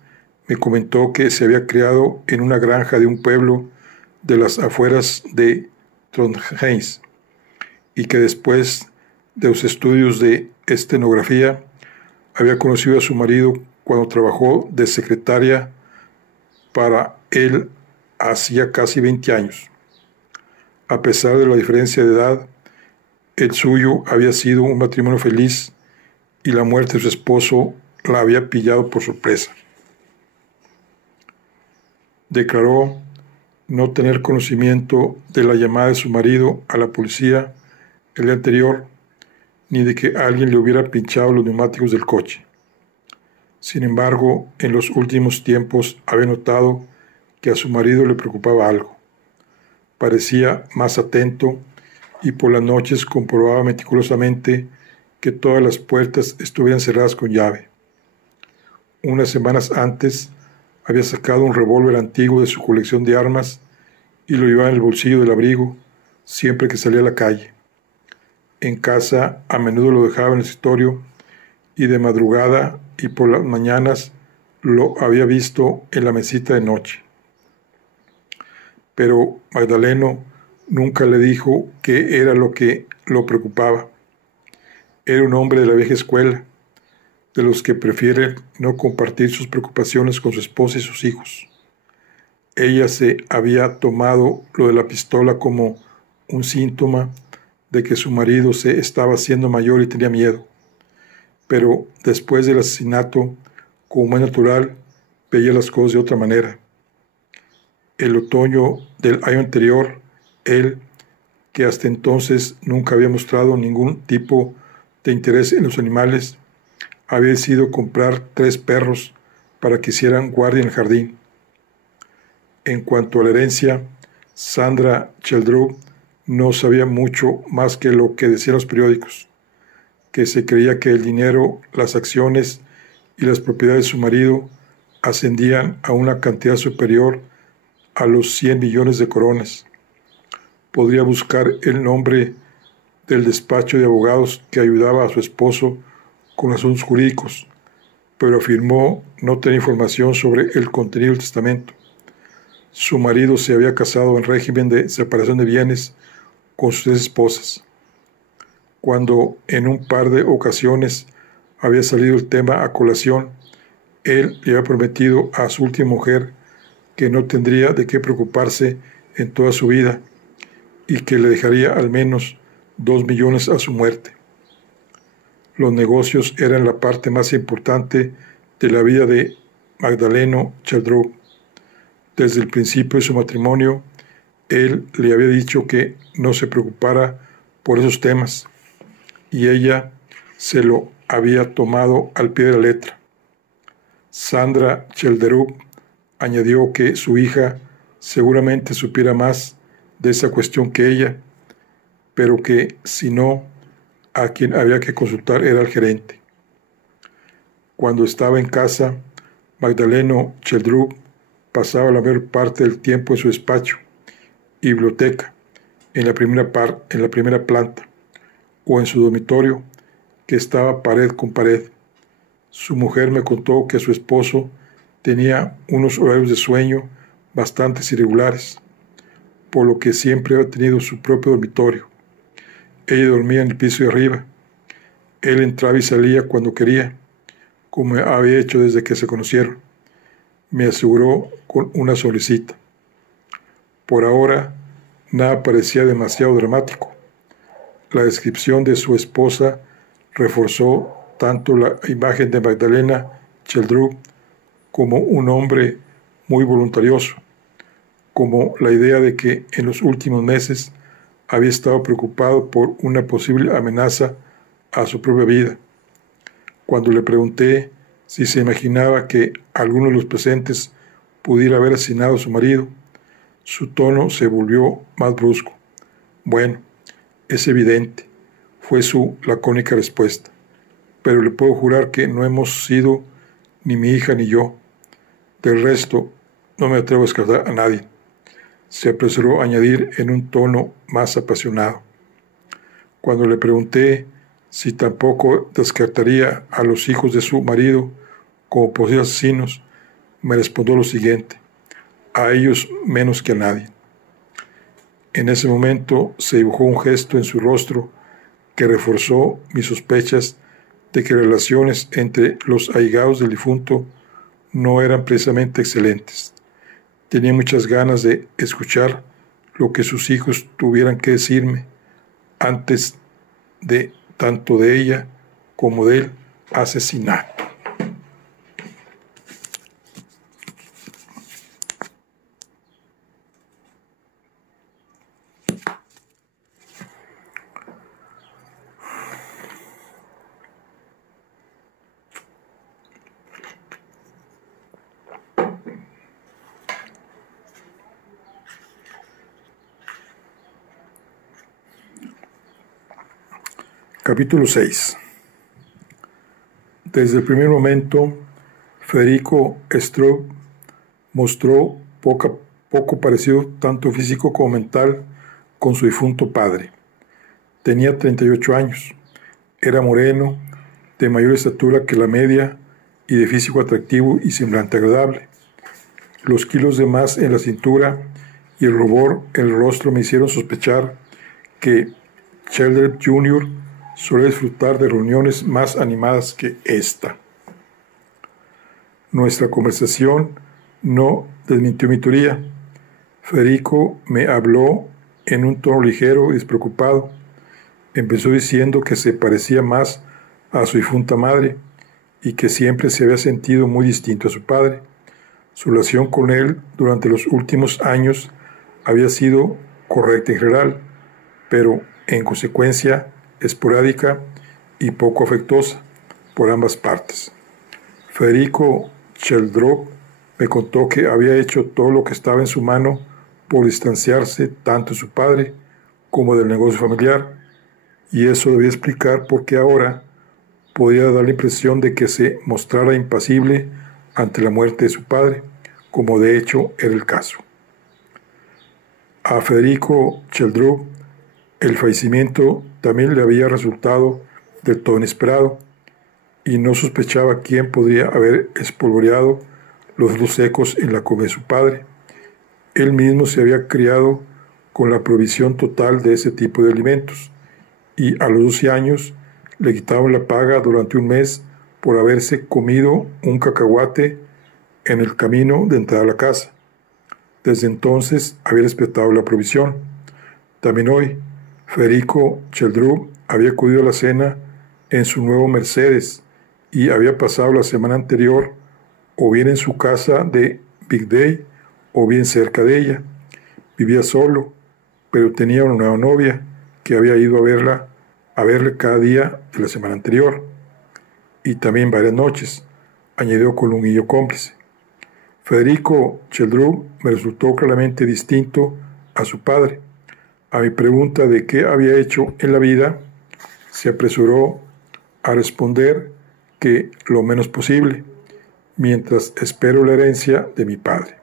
me comentó que se había criado en una granja de un pueblo de las afueras de Trondheim y que después de los estudios de estenografía había conocido a su marido cuando trabajó de secretaria para él hacía casi 20 años. A pesar de la diferencia de edad, el suyo había sido un matrimonio feliz y la muerte de su esposo la había pillado por sorpresa. Declaró no tener conocimiento de la llamada de su marido a la policía el día anterior, ni de que alguien le hubiera pinchado los neumáticos del coche. Sin embargo, en los últimos tiempos había notado que a su marido le preocupaba algo. Parecía más atento y por las noches comprobaba meticulosamente que todas las puertas estuvieran cerradas con llave. Unas semanas antes había sacado un revólver antiguo de su colección de armas y lo llevaba en el bolsillo del abrigo siempre que salía a la calle. En casa a menudo lo dejaba en el escritorio y de madrugada y por las mañanas lo había visto en la mesita de noche. Pero Magdaleno nunca le dijo qué era lo que lo preocupaba. Era un hombre de la vieja escuela, de los que prefieren no compartir sus preocupaciones con su esposa y sus hijos. Ella se había tomado lo de la pistola como un síntoma de que su marido se estaba haciendo mayor y tenía miedo. Pero después del asesinato, como es natural, veía las cosas de otra manera. El otoño del año anterior, él, que hasta entonces nunca había mostrado ningún tipo de interés en los animales, había decidido comprar 3 perros para que hicieran guardia en el jardín. En cuanto a la herencia, Sandra Scheldrup no sabía mucho más que lo que decían los periódicos, que se creía que el dinero, las acciones y las propiedades de su marido ascendían a una cantidad superior a los 100 millones de coronas. Podría buscar el nombre del despacho de abogados que ayudaba a su esposo con asuntos jurídicos, pero afirmó no tener información sobre el contenido del testamento. Su marido se había casado en régimen de separación de bienes con sus 3 esposas. Cuando en un par de ocasiones había salido el tema a colación, él le había prometido a su última mujer que no tendría de qué preocuparse en toda su vida y que le dejaría al menos 2 millones a su muerte. Los negocios eran la parte más importante de la vida de Magdaleno Scheldrup. Desde el principio de su matrimonio, él le había dicho que no se preocupara por esos temas, y ella se lo había tomado al pie de la letra. Sandra Scheldrup añadió que su hija seguramente supiera más de esa cuestión que ella, pero que si no, a quien había que consultar era el gerente. Cuando estaba en casa, Magdaleno Scheldrup pasaba la mayor parte del tiempo en su despacho y biblioteca, en la primera planta, o en su dormitorio, que estaba pared con pared. Su mujer me contó que su esposo tenía unos horarios de sueño bastante irregulares, por lo que siempre había tenido su propio dormitorio. Ella dormía en el piso de arriba. Él entraba y salía cuando quería, como había hecho desde que se conocieron, me aseguró con una sonrisita. Por ahora, nada parecía demasiado dramático. La descripción de su esposa reforzó tanto la imagen de Magdalena Scheldrup como un hombre muy voluntarioso, como la idea de que en los últimos meses había estado preocupado por una posible amenaza a su propia vida. Cuando le pregunté si se imaginaba que alguno de los presentes pudiera haber asesinado a su marido, Su tono se volvió más brusco. Bueno, es evidente, fue su lacónica respuesta. Pero le puedo jurar que no hemos sido ni mi hija ni yo. Del resto, no me atrevo a descartar a nadie. Se apresuró a añadir en un tono más apasionado. Cuando le pregunté si tampoco descartaría a los hijos de su marido como posibles asesinos, me respondió lo siguiente: a ellos menos que a nadie. En ese momento se dibujó un gesto en su rostro que reforzó mis sospechas de que las relaciones entre los allegados del difunto no eran precisamente excelentes. Tenía muchas ganas de escuchar lo que sus hijos tuvieran que decirme antes de tanto de ella como del asesinato. Capítulo 6. Desde el primer momento, Federico Straub mostró poco parecido, tanto físico como mental, con su difunto padre. Tenía 38 años, era moreno, de mayor estatura que la media y de físico atractivo y semblante agradable. Los kilos de más en la cintura y el rubor en el rostro me hicieron sospechar que Sheldon Jr. suele disfrutar de reuniones más animadas que esta. Nuestra conversación no desmintió mi teoría. Federico me habló en un tono ligero y despreocupado. Empezó diciendo que se parecía más a su difunta madre y que siempre se había sentido muy distinto a su padre. Su relación con él durante los últimos años había sido correcta en general, pero en consecuencia esporádica y poco afectuosa por ambas partes. Federico Sheldrop me contó que había hecho todo lo que estaba en su mano por distanciarse tanto de su padre como del negocio familiar, y eso debía explicar por qué ahora podía dar la impresión de que se mostrara impasible ante la muerte de su padre, como de hecho era el caso. A Federico Sheldrop el fallecimiento también le había resultado del todo inesperado, y no sospechaba quién podría haber espolvoreado los frutos secos en la comida de su padre. Él mismo se había criado con la provisión total de ese tipo de alimentos, y a los 12 años le quitaban la paga durante un mes por haberse comido un cacahuate en el camino de entrar a la casa. Desde entonces había respetado la provisión. También hoy, Federico Sheldrop había acudido a la cena en su nuevo Mercedes y había pasado la semana anterior o bien en su casa de Big Day o bien cerca de ella. Vivía solo, pero tenía una nueva novia que había ido a verle cada día de la semana anterior, y también varias noches, añadió con un guiño cómplice. Federico Sheldrop me resultó claramente distinto a su padre. A mi pregunta de qué había hecho en la vida, se apresuró a responder que lo menos posible, mientras espero la herencia de mi padre.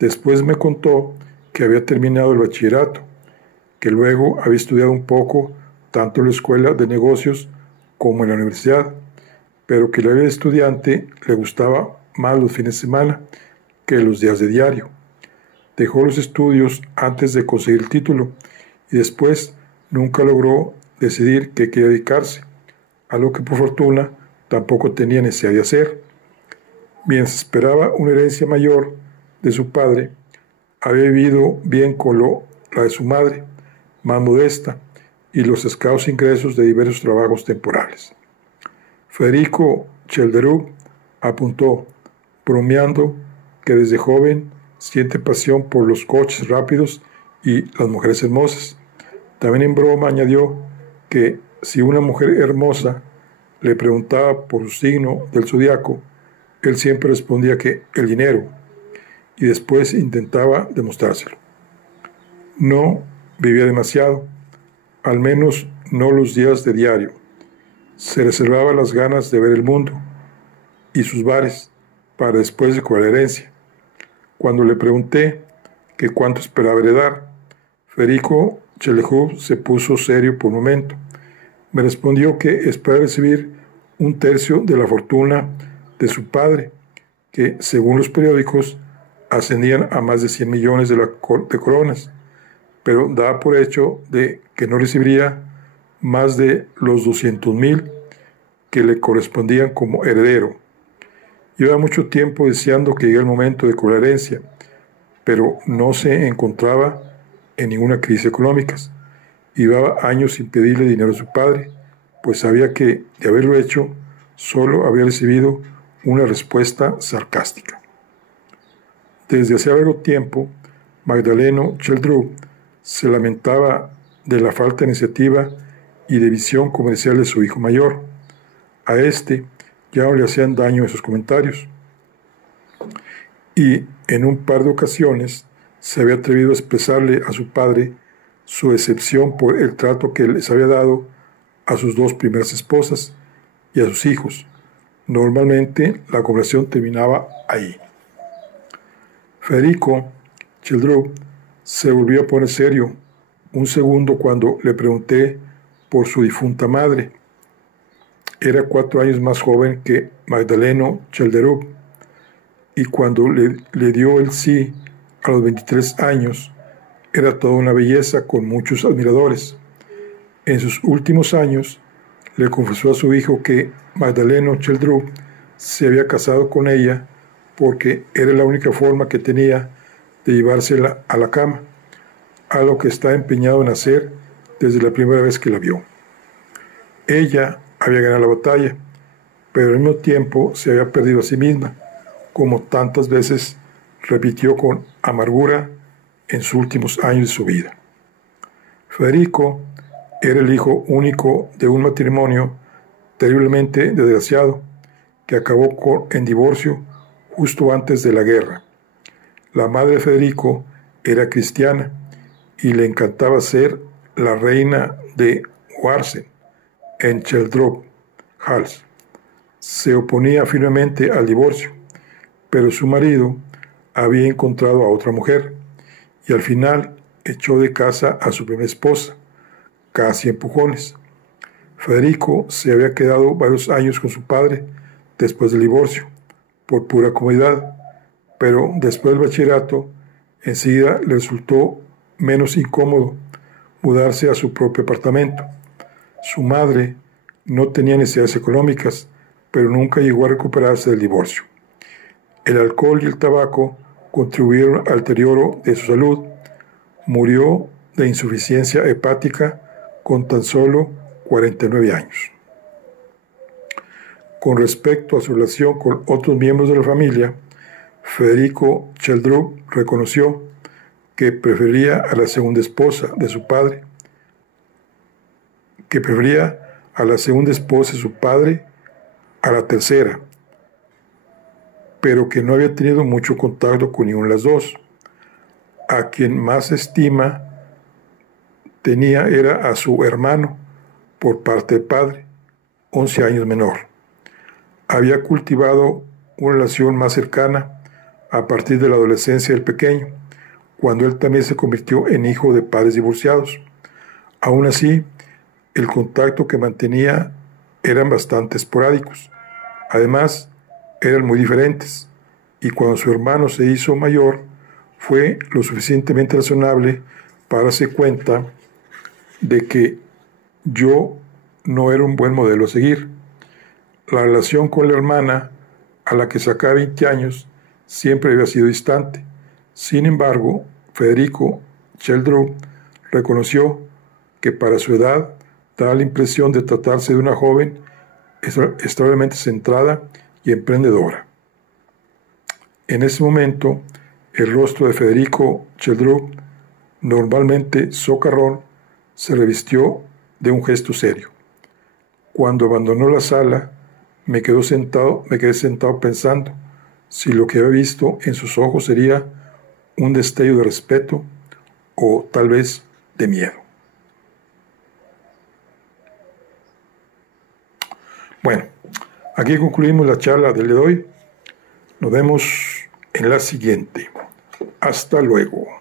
Después me contó que había terminado el bachillerato, que luego había estudiado un poco tanto en la escuela de negocios como en la universidad, pero que la vida de estudiante le gustaba más los fines de semana que los días de diario. Dejó los estudios antes de conseguir el título y después nunca logró decidir qué quería dedicarse, a lo que por fortuna tampoco tenía necesidad de hacer. Mientras esperaba una herencia mayor de su padre, había vivido bien con la de su madre, más modesta, y los escasos ingresos de diversos trabajos temporales. Federico Sheldrop apuntó, bromeando, que desde joven siente pasión por los coches rápidos y las mujeres hermosas. También en broma añadió que si una mujer hermosa le preguntaba por su signo del zodiaco, él siempre respondía que el dinero, y después intentaba demostrárselo. No vivía demasiado, al menos no los días de diario. Se reservaba las ganas de ver el mundo y sus bares para después de cobrar herencia. Cuando le pregunté que cuánto esperaba heredar, Federico Chelejov se puso serio por un momento. Me respondió que esperaba recibir 1/3 de la fortuna de su padre, que, según los periódicos, ascendían a más de 100 millones de coronas, pero daba por hecho de que no recibiría más de los 200,000 que le correspondían como heredero. Llevaba mucho tiempo deseando que llegara el momento de cobrar herencia, pero no se encontraba en ninguna crisis económica. Llevaba años sin pedirle dinero a su padre, pues sabía que, de haberlo hecho, solo había recibido una respuesta sarcástica. Desde hace algo tiempo, Magdaleno Cheldrub se lamentaba de la falta de iniciativa y de visión comercial de su hijo mayor. A este ya no le hacían daño esos comentarios. Y en un par de ocasiones se había atrevido a expresarle a su padre su decepción por el trato que les había dado a sus 2 primeras esposas y a sus hijos. Normalmente la conversación terminaba ahí. Federico Cheldrub se volvió a poner serio un segundo cuando le pregunté por su difunta madre. Era 4 años más joven que Magdaleno Cheldrub, y cuando le dio el sí a los 23 años, era toda una belleza con muchos admiradores. En sus últimos años, le confesó a su hijo que Magdaleno Cheldrub se había casado con ella porque era la única forma que tenía de llevársela a la cama, algo que está empeñado en hacer desde la primera vez que la vio. Ella había ganado la batalla, pero al mismo tiempo se había perdido a sí misma, como tantas veces repitió con amargura en sus últimos años de su vida. Federico era el hijo único de un matrimonio terriblemente desgraciado que acabó en divorcio justo antes de la guerra. La madre de Federico era cristiana y le encantaba ser la reina de Warsen en Cheldrub Hals. Se oponía firmemente al divorcio, pero su marido había encontrado a otra mujer y al final echó de casa a su primera esposa, casi a empujones. Federico se había quedado varios años con su padre después del divorcio, por pura comodidad, pero después del bachillerato, enseguida le resultó menos incómodo mudarse a su propio apartamento. Su madre no tenía necesidades económicas, pero nunca llegó a recuperarse del divorcio. El alcohol y el tabaco contribuyeron al deterioro de su salud. Murió de insuficiencia hepática con tan solo 49 años. Con respecto a su relación con otros miembros de la familia, Federico Cheldrub reconoció que prefería a la segunda esposa de su padre, a la tercera, pero que no había tenido mucho contacto con ninguna de las dos. A quien más estima tenía era a su hermano, por parte de padre, 11 años menor. Había cultivado una relación más cercana a partir de la adolescencia del pequeño, cuando él también se convirtió en hijo de padres divorciados. Aún así, el contacto que mantenía eran bastante esporádicos. Además, eran muy diferentes, y cuando su hermano se hizo mayor, fue lo suficientemente razonable para darse cuenta de que yo no era un buen modelo a seguir. La relación con la hermana, a la que sacaba 20 años, siempre había sido distante. Sin embargo, Federico Cheldrub reconoció que para su edad daba la impresión de tratarse de una joven extraordinariamente centrada y emprendedora. En ese momento, el rostro de Federico Cheldrub, normalmente socarrón, se revistió de un gesto serio. Cuando abandonó la sala, me quedé sentado pensando, si lo que había visto en sus ojos sería un destello de respeto o tal vez de miedo. Bueno, aquí concluimos la charla del día de hoy. Nos vemos en la siguiente. Hasta luego.